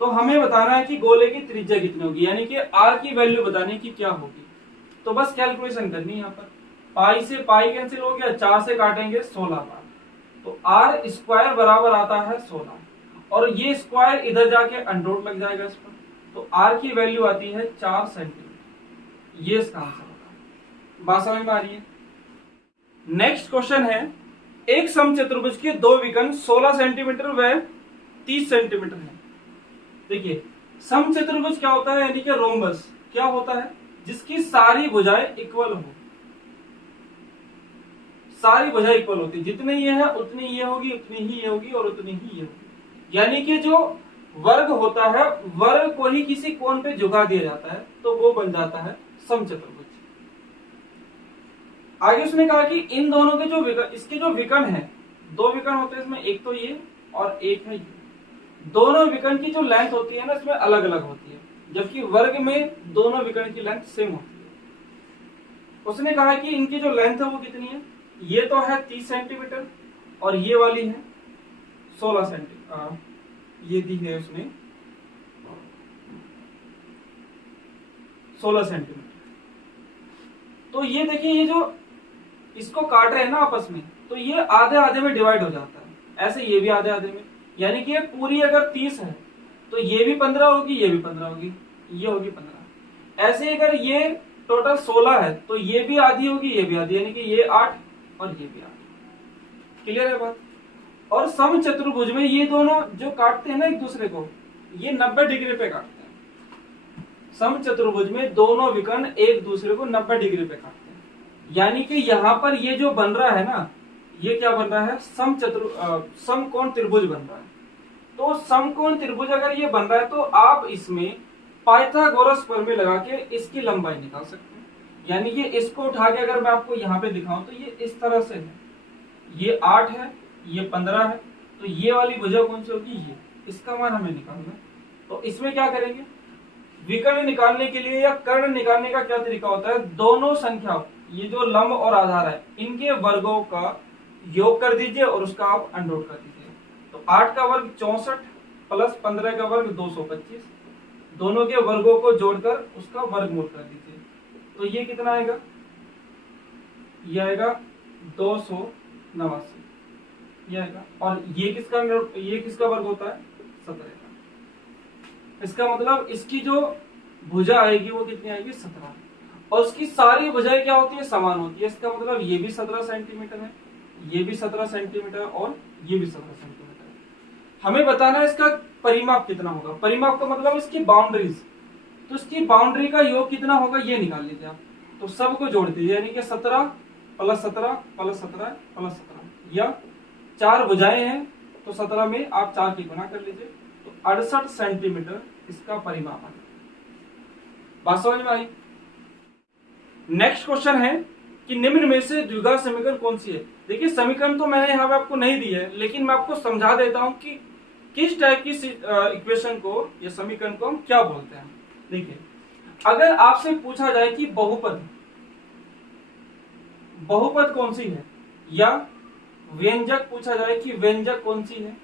तो हमें बताना है कि गोले की त्रिज्या कितनी होगी, यानी कि आर की वैल्यू बताने की क्या होगी। तो बस कैलकुलेशन करनी है यहाँ पर, पाई से पाई कैंसिल हो गया, 4 से काटेंगे 16 बार, तो आर स्क्वायर बराबर आता है 16, और ये स्क्वायर इधर जाके अंडररूट लग जाएगा इस पर, तो आर की वैल्यू आती है 4 सेंटीमीटर। ये इसका आंसर होगा। बात समझ में आ रही है? नेक्स्ट क्वेश्चन है, एक समचतुर्भुज के दो विकर्ण 16 सेंटीमीटर व 30 सेंटीमीटर है। देखिए समचतुर्भुज क्या होता है, यानी कि रोम्बस क्या होता है, जिसकी सारी भुजाएं इक्वल हो। सारी भुजाएं इक्वल होती है, जितने ये है उतनी ये होगी, उतनी ही ये होगी और उतनी ही ये होगी। यानी कि जो वर्ग होता है, वर्ग को ही किसी कोण पे झुका दिया जाता है, तो वो बन जाता है समचतुर्भुज। आगे उसने कहा कि इन दोनों के जो विकर्ण, इसके जो विकर्ण है, दो विकर्ण होते हैं इसमें, एक तो ये और एक है ये। दोनों विकर्ण की जो लेंथ होती है ना, इसमें अलग अलग होती है, जबकि वर्ग में दोनों विकर्ण की लेंथ सेम होती है। उसने कहा कि इनकी जो लेंथ है वो कितनी है, ये तो है 30 सेंटीमीटर और ये वाली है 16 सेंटीमीटर, ये दी है उसने 16 सेंटीमीटर। तो ये देखिए, ये जो इसको काट रहे हैं ना आपस में, तो ये आधे आधे में डिवाइड हो जाता है, ऐसे ये भी आधे आधे में, यानी कि ये पूरी अगर 30 है तो ये भी 15 होगी, ये भी 15 होगी, ये होगी 15। ऐसे अगर ये टोटल 16 है तो ये भी आधी होगी, ये भी आधी, यानी कि ये 8 और ये भी 8। क्लियर है बात? और समचतुर्भुज में ये दोनों जो काटते हैं ना एक दूसरे को, ये 90 डिग्री पे काटते हैं। समचतुर्भुज में दोनों विकर्ण एक दूसरे को 90 डिग्री पे काटते हैं, यानी कि यहाँ पर ये जो बन रहा है ना, ये क्या बन रहा है, समकोण त्रिभुज बन रहा है। तो समकोण त्रिभुज अगर ये बन रहा है तो आप इसमें पाइथागोरस प्रमेय लगा के इसकी लंबाई निकाल सकते हैं। यानी कि इसको उठा के अगर मैं आपको यहाँ पे दिखाऊं तो ये इस तरह से है, ये 8 है, ये 15 है, तो ये वाली भुजा कौन सी होगी, ये, इसका मान हमें निकालना है। तो इसमें क्या करेंगे, विकर्ण निकालने के लिए या कर्ण निकालने का क्या तरीका होता है, दोनों संख्या, ये जो लंब और आधार है, इनके वर्गों का योग कर दीजिए और उसका आप अंडररूट कर दीजिए। तो 8 का वर्ग 64 प्लस 15 का वर्ग 225, दोनों के वर्गों को जोड़कर उसका वर्गमूल कर दीजिए। तो ये कितना आएगा, ये आएगा 289, ये आएगा। और ये किसका वर्ग होता है, 17 का। इसका मतलब इसकी जो भुजा आएगी वो कितनी आएगी, 17, और उसकी सारी भुजाएं क्या होती है, समान होती है। इसका मतलब ये भी 17 सेंटीमीटर है, ये भी 17 सेंटीमीटर और ये भी 17 सेंटीमीटर। हमें बताना है इसका परिमाप कितना होगा। परिमाप का मतलब इसकी बाउंड्रीज, तो इसकी बाउंड्री का योग कितना होगा ये निकाल लीजिए आप। तो सबको जोड़ दीजिए, यानी कि 17 प्लस 17 प्लस 17 प्लस 17, या 4 भुजाएं हैं तो 17 में आप 4 की गुना कर लीजिए, तो 68 सेंटीमीटर इसका परिमाप है। बात समझ में आई? नेक्स्ट क्वेश्चन है कि निम्न में से द्विघात समीकरण कौन सी है। देखिए समीकरण तो मैंने यहाँ पे आपको नहीं दी है, लेकिन मैं आपको समझा देता हूँ कि किस टाइप की इक्वेशन को या समीकरण को हम क्या बोलते हैं। देखिए अगर आपसे पूछा जाए कि बहुपद कौन सी है, या व्यंजक पूछा जाए कि व्यंजक कौन सी है,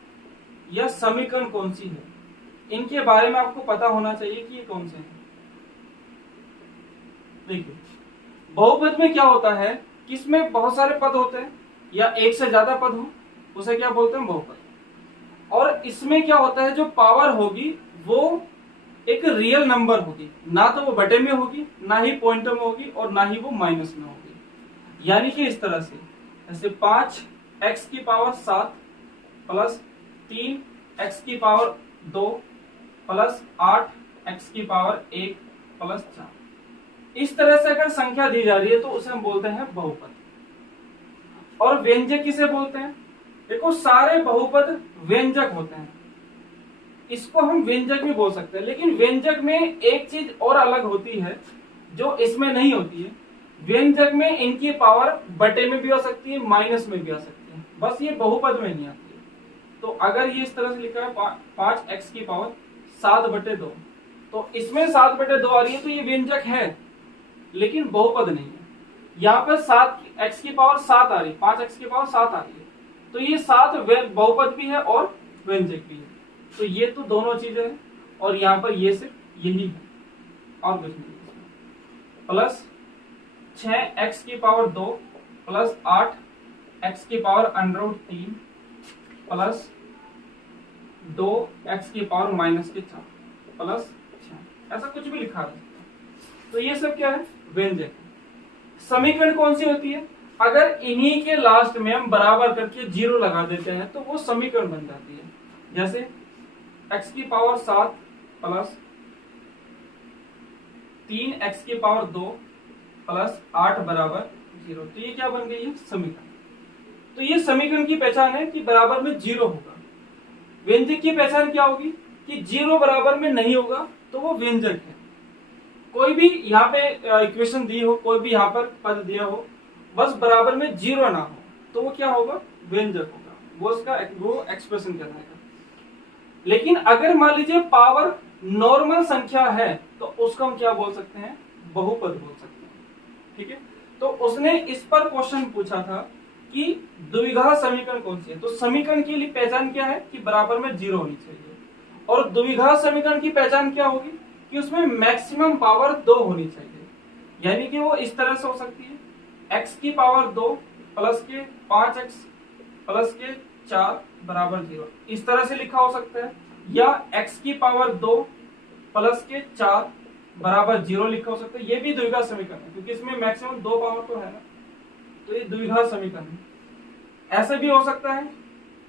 या समीकरण कौन सी है, इनके बारे में आपको पता होना चाहिए कि ये कौन से हैं। देखिए बहुपद में क्या होता है कि इसमें बहुत सारे पद होते हैं या एक से ज्यादा पद हो, उसे क्या बोलते हैं, बहुपद। और इसमें क्या होता है, जो पावर होगी वो एक रियल नंबर होगी, ना तो वो बटे में होगी, ना ही पॉइंट में होगी, और ना ही वो माइनस में होगी। यानी कि इस तरह से, जैसे 5x की पावर 7 प्लस 3x की पावर 2 प्लस 8x की पावर 1 प्लस 4, इस तरह से अगर संख्या दी जा रही है तो उसे हम बोलते हैं बहुपद। और व्यंजक किसे बोलते हैं, देखो सारे बहुपद व्यंजक होते हैं, इसको हम व्यंजक भी बोल सकते हैं। लेकिन व्यंजक में एक चीज और अलग होती है जो इसमें नहीं होती है, व्यंजक में इनकी पावर बटे में भी हो सकती है, माइनस में भी आ सकती है, बस ये बहुपद में नहीं आती है। तो अगर ये इस तरह से लिखा है 5x की पावर 7/2, तो इसमें 7/2 आ रही है, तो ये व्यंजक है लेकिन बहुपद नहीं है। यहाँ पर 7x की पावर 7 आ रही है, 5x की पावर 7 आ रही है, तो ये 7 बहुपद भी है और व्यंजक भी है। तो ये तो दोनों चीजें हैं, और यहाँ पर ये सिर्फ यही है और कुछ नहीं। प्लस 6x की पावर 2 प्लस 8x की पावर √3 प्लस 2x की पावर -4 प्लस 6, ऐसा कुछ भी लिखा है। तो ये सब क्या है? व्यंजक। समीकरण कौन सी होती है? अगर इन्हीं के लास्ट में हम बराबर करके 0 लगा देते हैं तो वो समीकरण बन जाती है। जैसे x की पावर 7 प्लस 3x की पावर 2 प्लस 8 बराबर 0। तो ये क्या बन गई है? समीकरण। तो ये समीकरण की पहचान है कि बराबर में 0 होगा। व्यंजक की पहचान क्या होगी? कि 0 बराबर में नहीं होगा तो वो व्यंजक है। कोई भी यहाँ पे इक्वेशन दी हो, कोई भी यहाँ पर पद दिया हो, बस बराबर में 0 ना हो तो वो क्या होगा? व्यंजक होगा। वो एक्सप्रेशन कहलाएगा। लेकिन अगर मान लीजिए पावर नॉर्मल संख्या है तो उसको हम क्या बोल सकते हैं? बहुपद बोल सकते हैं। ठीक है, तो उसने इस पर क्वेश्चन पूछा था कि द्विघात समीकरण कौन सी है। तो समीकरण के लिए पहचान क्या है? कि बराबर में 0 होनी चाहिए। और द्विघात समीकरण की पहचान क्या होगी? कि उसमें मैक्सिमम पावर 2 होनी चाहिए। यानी कि वो इस तरह से हो सकती है, x की पावर 2 प्लस के 5x प्लस के 4 बराबर 0, इस तरह से लिखा हो सकता है। या x की पावर 2 प्लस के 4 बराबर 0 लिखा हो सकता है। ये भी द्विघात समीकरण है क्योंकि इसमें मैक्सिमम 2 पावर तो है ना, तो ये द्विघात समीकरण है। ऐसे भी हो सकता है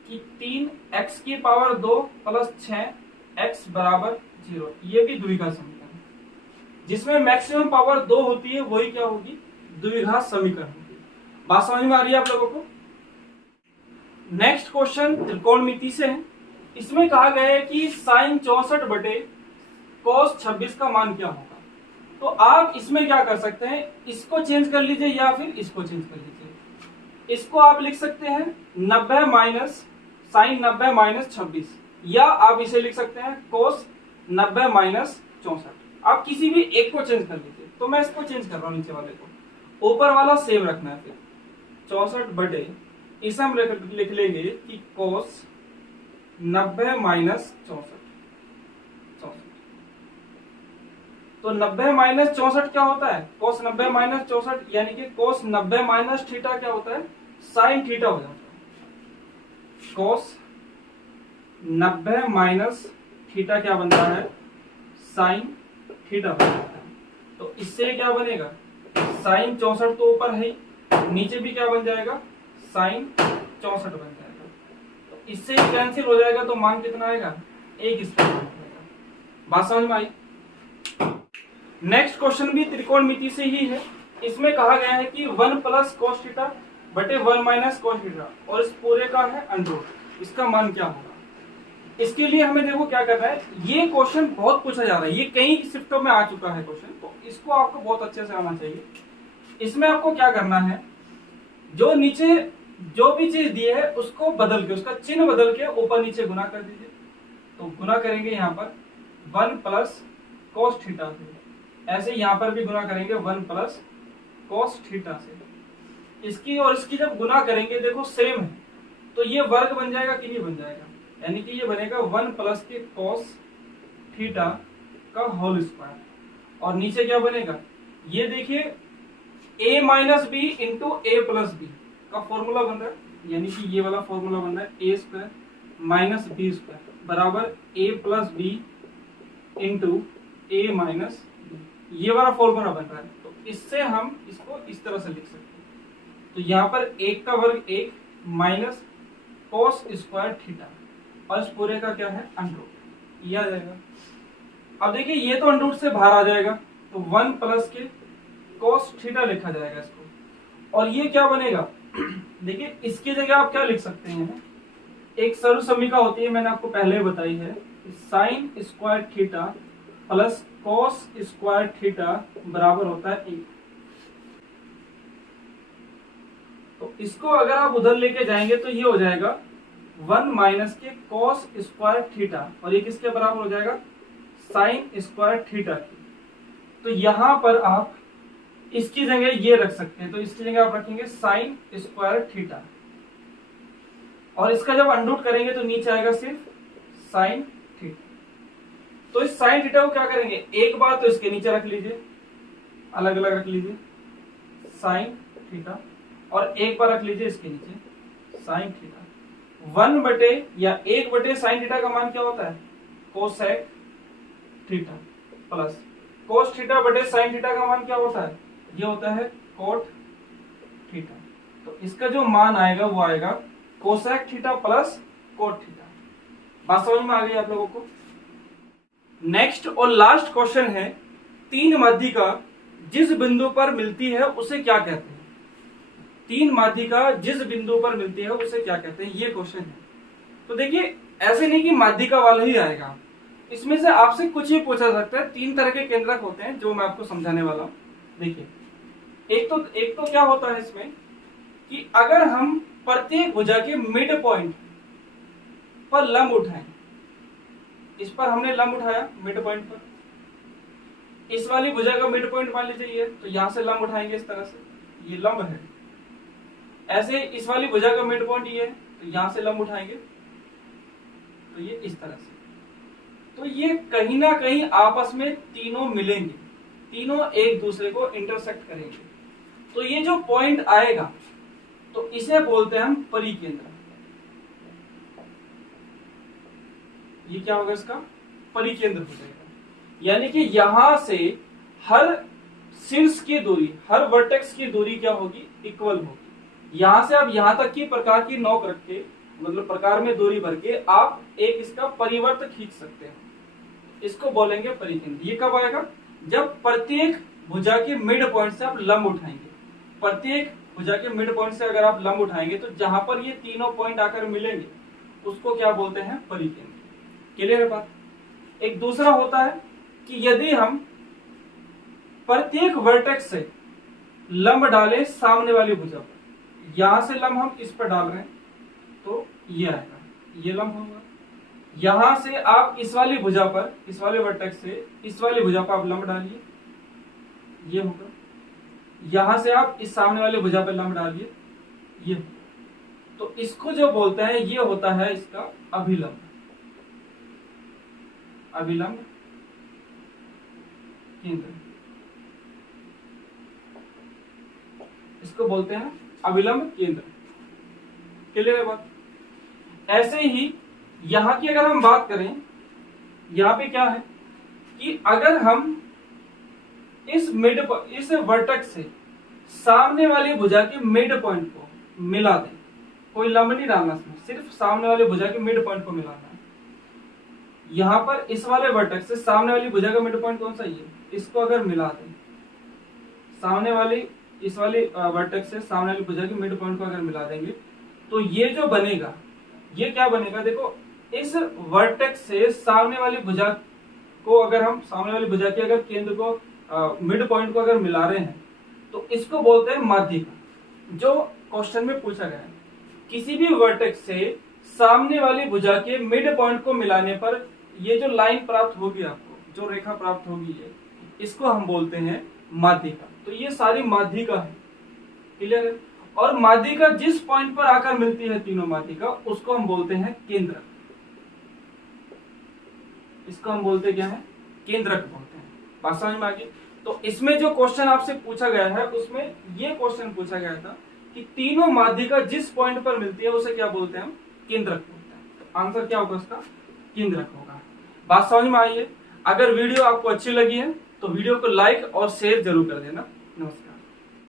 कि 3x की पावर 2 प्लस 6x बराबर 0, ये भी द्विघात समीकरण है। जिसमें मैक्सिमम पावर 2 होती है वही क्या होगी? द्विघात समीकरण होगी। बात समझ में आ रही है आप लोगों को? नेक्स्ट क्वेश्चन त्रिकोणमिति से है। इसमें कहा गया है कि sin 64 cos 26 का मान क्या होगा। तो आप इसमें क्या कर सकते हैं? इसको चेंज कर लीजिए या फिर इसको चेंज कर लीजिए। इसको आप लिख सकते हैं 90 माइनस sin 90 माइनस 26, या आप इसे लिख सकते हैं cos 90 माइनस 64। आप किसी भी एक को चेंज कर लीजिए। तो मैं इसको चेंज कर रहा हूं, नीचे वाले को, ऊपर वाला सेम रखना है। फिर 64 इसे हम लिख लेंगे कि cos 90 माइनस 64। तो 90 माइनस 64 क्या होता है? cos 90 माइनस 64, यानी कि cos 90 माइनस थीटा क्या होता है? sin थीटा हो जाता है। cos 90 माइनस थीटा क्या बनता है? sin थीटा बन जाता है। तो इससे क्या बनेगा? sin 64 तो ऊपर है, नीचे भी क्या बन जाएगा? sin 64 बन जाएगा। तो इससे कैंसिल हो जाएगा तो मान कितना आएगा? 1 स्क्वायर आएगा। बात समझ में आई? नेक्स्ट क्वेश्चन भी त्रिकोणमिति से ही है। इसमें कहा गया है कि 1 प्लस cos थीटा बटे 1 माइनस cos थीटा, और इस पूरे का है अंडर। इसका मान क्या होगा? इसके लिए हमें देखो क्या करना है। ये क्वेश्चन बहुत पूछा जा रहा है, ये कई शिफ्टों में आ चुका है क्वेश्चन, तो इसको आपको बहुत अच्छे से आना चाहिए। इसमें आपको क्या करना है? जो नीचे जो भी चीज दी है उसको बदल के, उसका चिन्ह बदल के ऊपर नीचे गुना कर दीजिए। तो गुना करेंगे यहाँ पर 1 प्लस cos थीटा से, ऐसे यहाँ पर भी गुना करेंगे 1 प्लस cos थीटा से। इसकी और इसकी जब गुना करेंगे देखो सेम है, तो ये वर्ग बन जाएगा कि नहीं बन जाएगा? यानी कि ये बनेगा 1 प्लस के cos थीटा का होल स्क्वायर, और नीचे क्या बनेगा? ये देखिए a minus B into A plus B का फॉर्मूला बन रहा है। यानी कि ये वाला फॉर्मूला बन रहा है a square minus B square बराबर a plus B into A minus, ये वाला फॉर्मूला बन रहा है। तो इससे हम इसको इस तरह से लिख सकते हैं। तो यहाँ पर 1 का वर्ग 1 माइनस cos स्क्वायर थीटा, और इस पूरे का क्या है? अंडर, ये आ जाएगा। अब देखिए ये तो अंडर से बाहर आ जाएगा, तो 1 प्लस के cos थीटा लिखा जाएगा इसको। और ये क्या बनेगा? देखिए इसकी जगह आप क्या लिख सकते हैं? एक सर्व समीका होती है, मैंने आपको पहले बताई है, sine square theta plus cos square theta बराबर होता है 1। तो इसको अगर आप उधर लेके जाएंगे तो ये हो जाएगा 1 माइनस के cos स्क्वायर थीटा, और ये किसके बराबर हो जाएगा? साइन स्क्वायर थीटा की। तो यहां पर आप इसकी जगह ये रख सकते हैं, तो इसकी जगह आप रखेंगे साइन स्क्वायर थीटा, और इसका जब अंडूट करेंगे तो नीचे आएगा सिर्फ साइन थीटा। तो इस साइन थीटा को क्या करेंगे, एक बार तो इसके नीचे रख लीजिए, अलग अलग रख लीजिए साइन थीटा, और एक बार रख लीजिए इसके नीचे साइन थीटा। 1 बटे या 1 बटे साइन थीटा का मान क्या होता है, cosec theta, plus cos theta बटे साइन थीटा का मान क्या होता है, ये होता है कोट थीटा। तो इसका जो मान आएगा वो आएगा cosec theta plus cot theta. बात समझ में आ गई आप लोगों को। नेक्स्ट और लास्ट क्वेश्चन है, तीन माध्यिका जिस बिंदु पर मिलती है उसे क्या कहते हैं। तीन माध्यिका जिस बिंदु पर मिलती है उसे क्या कहते हैं, ये क्वेश्चन है। तो देखिए ऐसे नहीं कि माध्यिका वाला ही आएगा, इसमें से आपसे कुछ ही पूछा सकता है। तीन तरह के केंद्रक होते हैं जो मैं आपको समझाने वाला हूं। देखिए एक तो क्या होता है इसमें कि अगर हम प्रत्येक भुजा के मिड पॉइंट पर लंब उठाएं, इस पर हमने लंब उठाया मिड पॉइंट पर, इस वाली भुजा का मिड पॉइंट मान लीजिए ये, तो यहां से लंब उठाएंगे इस तरह से, ये लंब है। ऐसे इस वाली भुजा का मिड पॉइंट ये है, तो यहां से लंब उठाएंगे तो ये इस तरह से। तो ये कहीं ना कहीं आपस में तीनों मिलेंगे, तीनों एक दूसरे को इंटरसेक्ट करेंगे। तो ये जो पॉइंट आएगा तो इसे बोलते हैं हम परिकेंद्र। ये क्या होगा, इसका परिकेंद्र हो जाएगा। यानी कि यहां से हर शीर्ष की दूरी, हर वर्टेक्स की दूरी क्या होगी, इक्वल होगी। यहां से आप यहां तक की प्रकार की नोक रख के, मतलब प्रकार में दूरी भर के आप एक इसका परिवर्त खींच सकते हैं, इसको बोलेंगे परिकेंद्र। ये कब आएगा, जब प्रत्येक भुजा के मिड पॉइंट से आप लंब उठाएंगे। प्रत्येक भुजा के मिड पॉइंट से अगर आप लंब उठाएंगे तो जहां पर ये तीनों पॉइंट आकर मिलेंगे उसको क्या बोलते हैं, परिकेंद्र। क्लियर है बात। एक दूसरा होता है कि यदि हम प्रत्येक वर्टेक्स से लंब डालें सामने वाली भुजा पर, यहां से लंब हम इस पर डाल रहे हैं तो ये आएगा, ये लंब होगा। यहां से आप इस वाली भुजा पर, इस वाले वर्टेक्स से इस वाली भुजा पर आप लंब डालिए, ये होगा। यहां से आप इस सामने वाली भुजा पर लंब डालिए, ये होगा। तो इसको जो बोलते हैं ये होता है इसका अभिलंब, अभिलंब केंद्र, इसको बोलते हैं अभिलंब केंद्र। क्लियर है बात। ऐसे ही यहां की अगर हम बात करें, यहां पे क्या है कि अगर हम इस वर्टेक्स से सामने वाली भुजा के मिड पॉइंट को मिला दें, कोई लंब नहीं डालना इसमें, सिर्फ सामने वाली भुजा के मिड पॉइंट को मिलाना है। यहां पर इस वाले वर्टेक्स से सामने वाली भुजा का मिड पॉइंट कौन सा, ये, इसको अगर मिला दें, सामने वाली इस वाली वर्टेक्स से सामने वाली भुजा के मिड पॉइंट को अगर मिला देंगे तो ये जो बनेगा, ये क्या बनेगा, देखो इस वर्टेक्स से सामने वाली भुजा को अगर हम, सामने वाली भुजा के अगर केंद्र को मिड पॉइंट को अगर मिला रहे हैं तो इसको बोलते हैं माध्यिका। जो क्वेश्चन में पूछा गया है, किसी भी वर्टेक्स से सामने वाली भुजा के मिड पॉइंट को मिलाने पर ये जो लाइन प्राप्त होगी आपको, जो रेखा प्राप्त होगी है, इसको हम बोलते हैं माध्यिका। तो ये सारी माध्यिका है। क्लियर है। और माध्यिका जिस पॉइंट पर आकर मिलती है, तीनों माध्यिका, उसको हम बोलते हैं केंद्रक। इसको हम बोलते क्या है, केंद्रक बोलते हैं। बात समझ में आ गई। तो इसमें जो क्वेश्चन आपसे पूछा गया है उसमें ये क्वेश्चन पूछा गया था कि तीनों माध्यिका जिस पॉइंट पर मिलती है उसे क्या बोलते हैं, हम केंद्रक बोलते हैं। आंसर क्या होगा उसका, केंद्रक होगा। बात समझ में आई है। अगर वीडियो आपको अच्छी लगी है तो वीडियो को लाइक और शेयर जरूर कर देना। नमस्कार।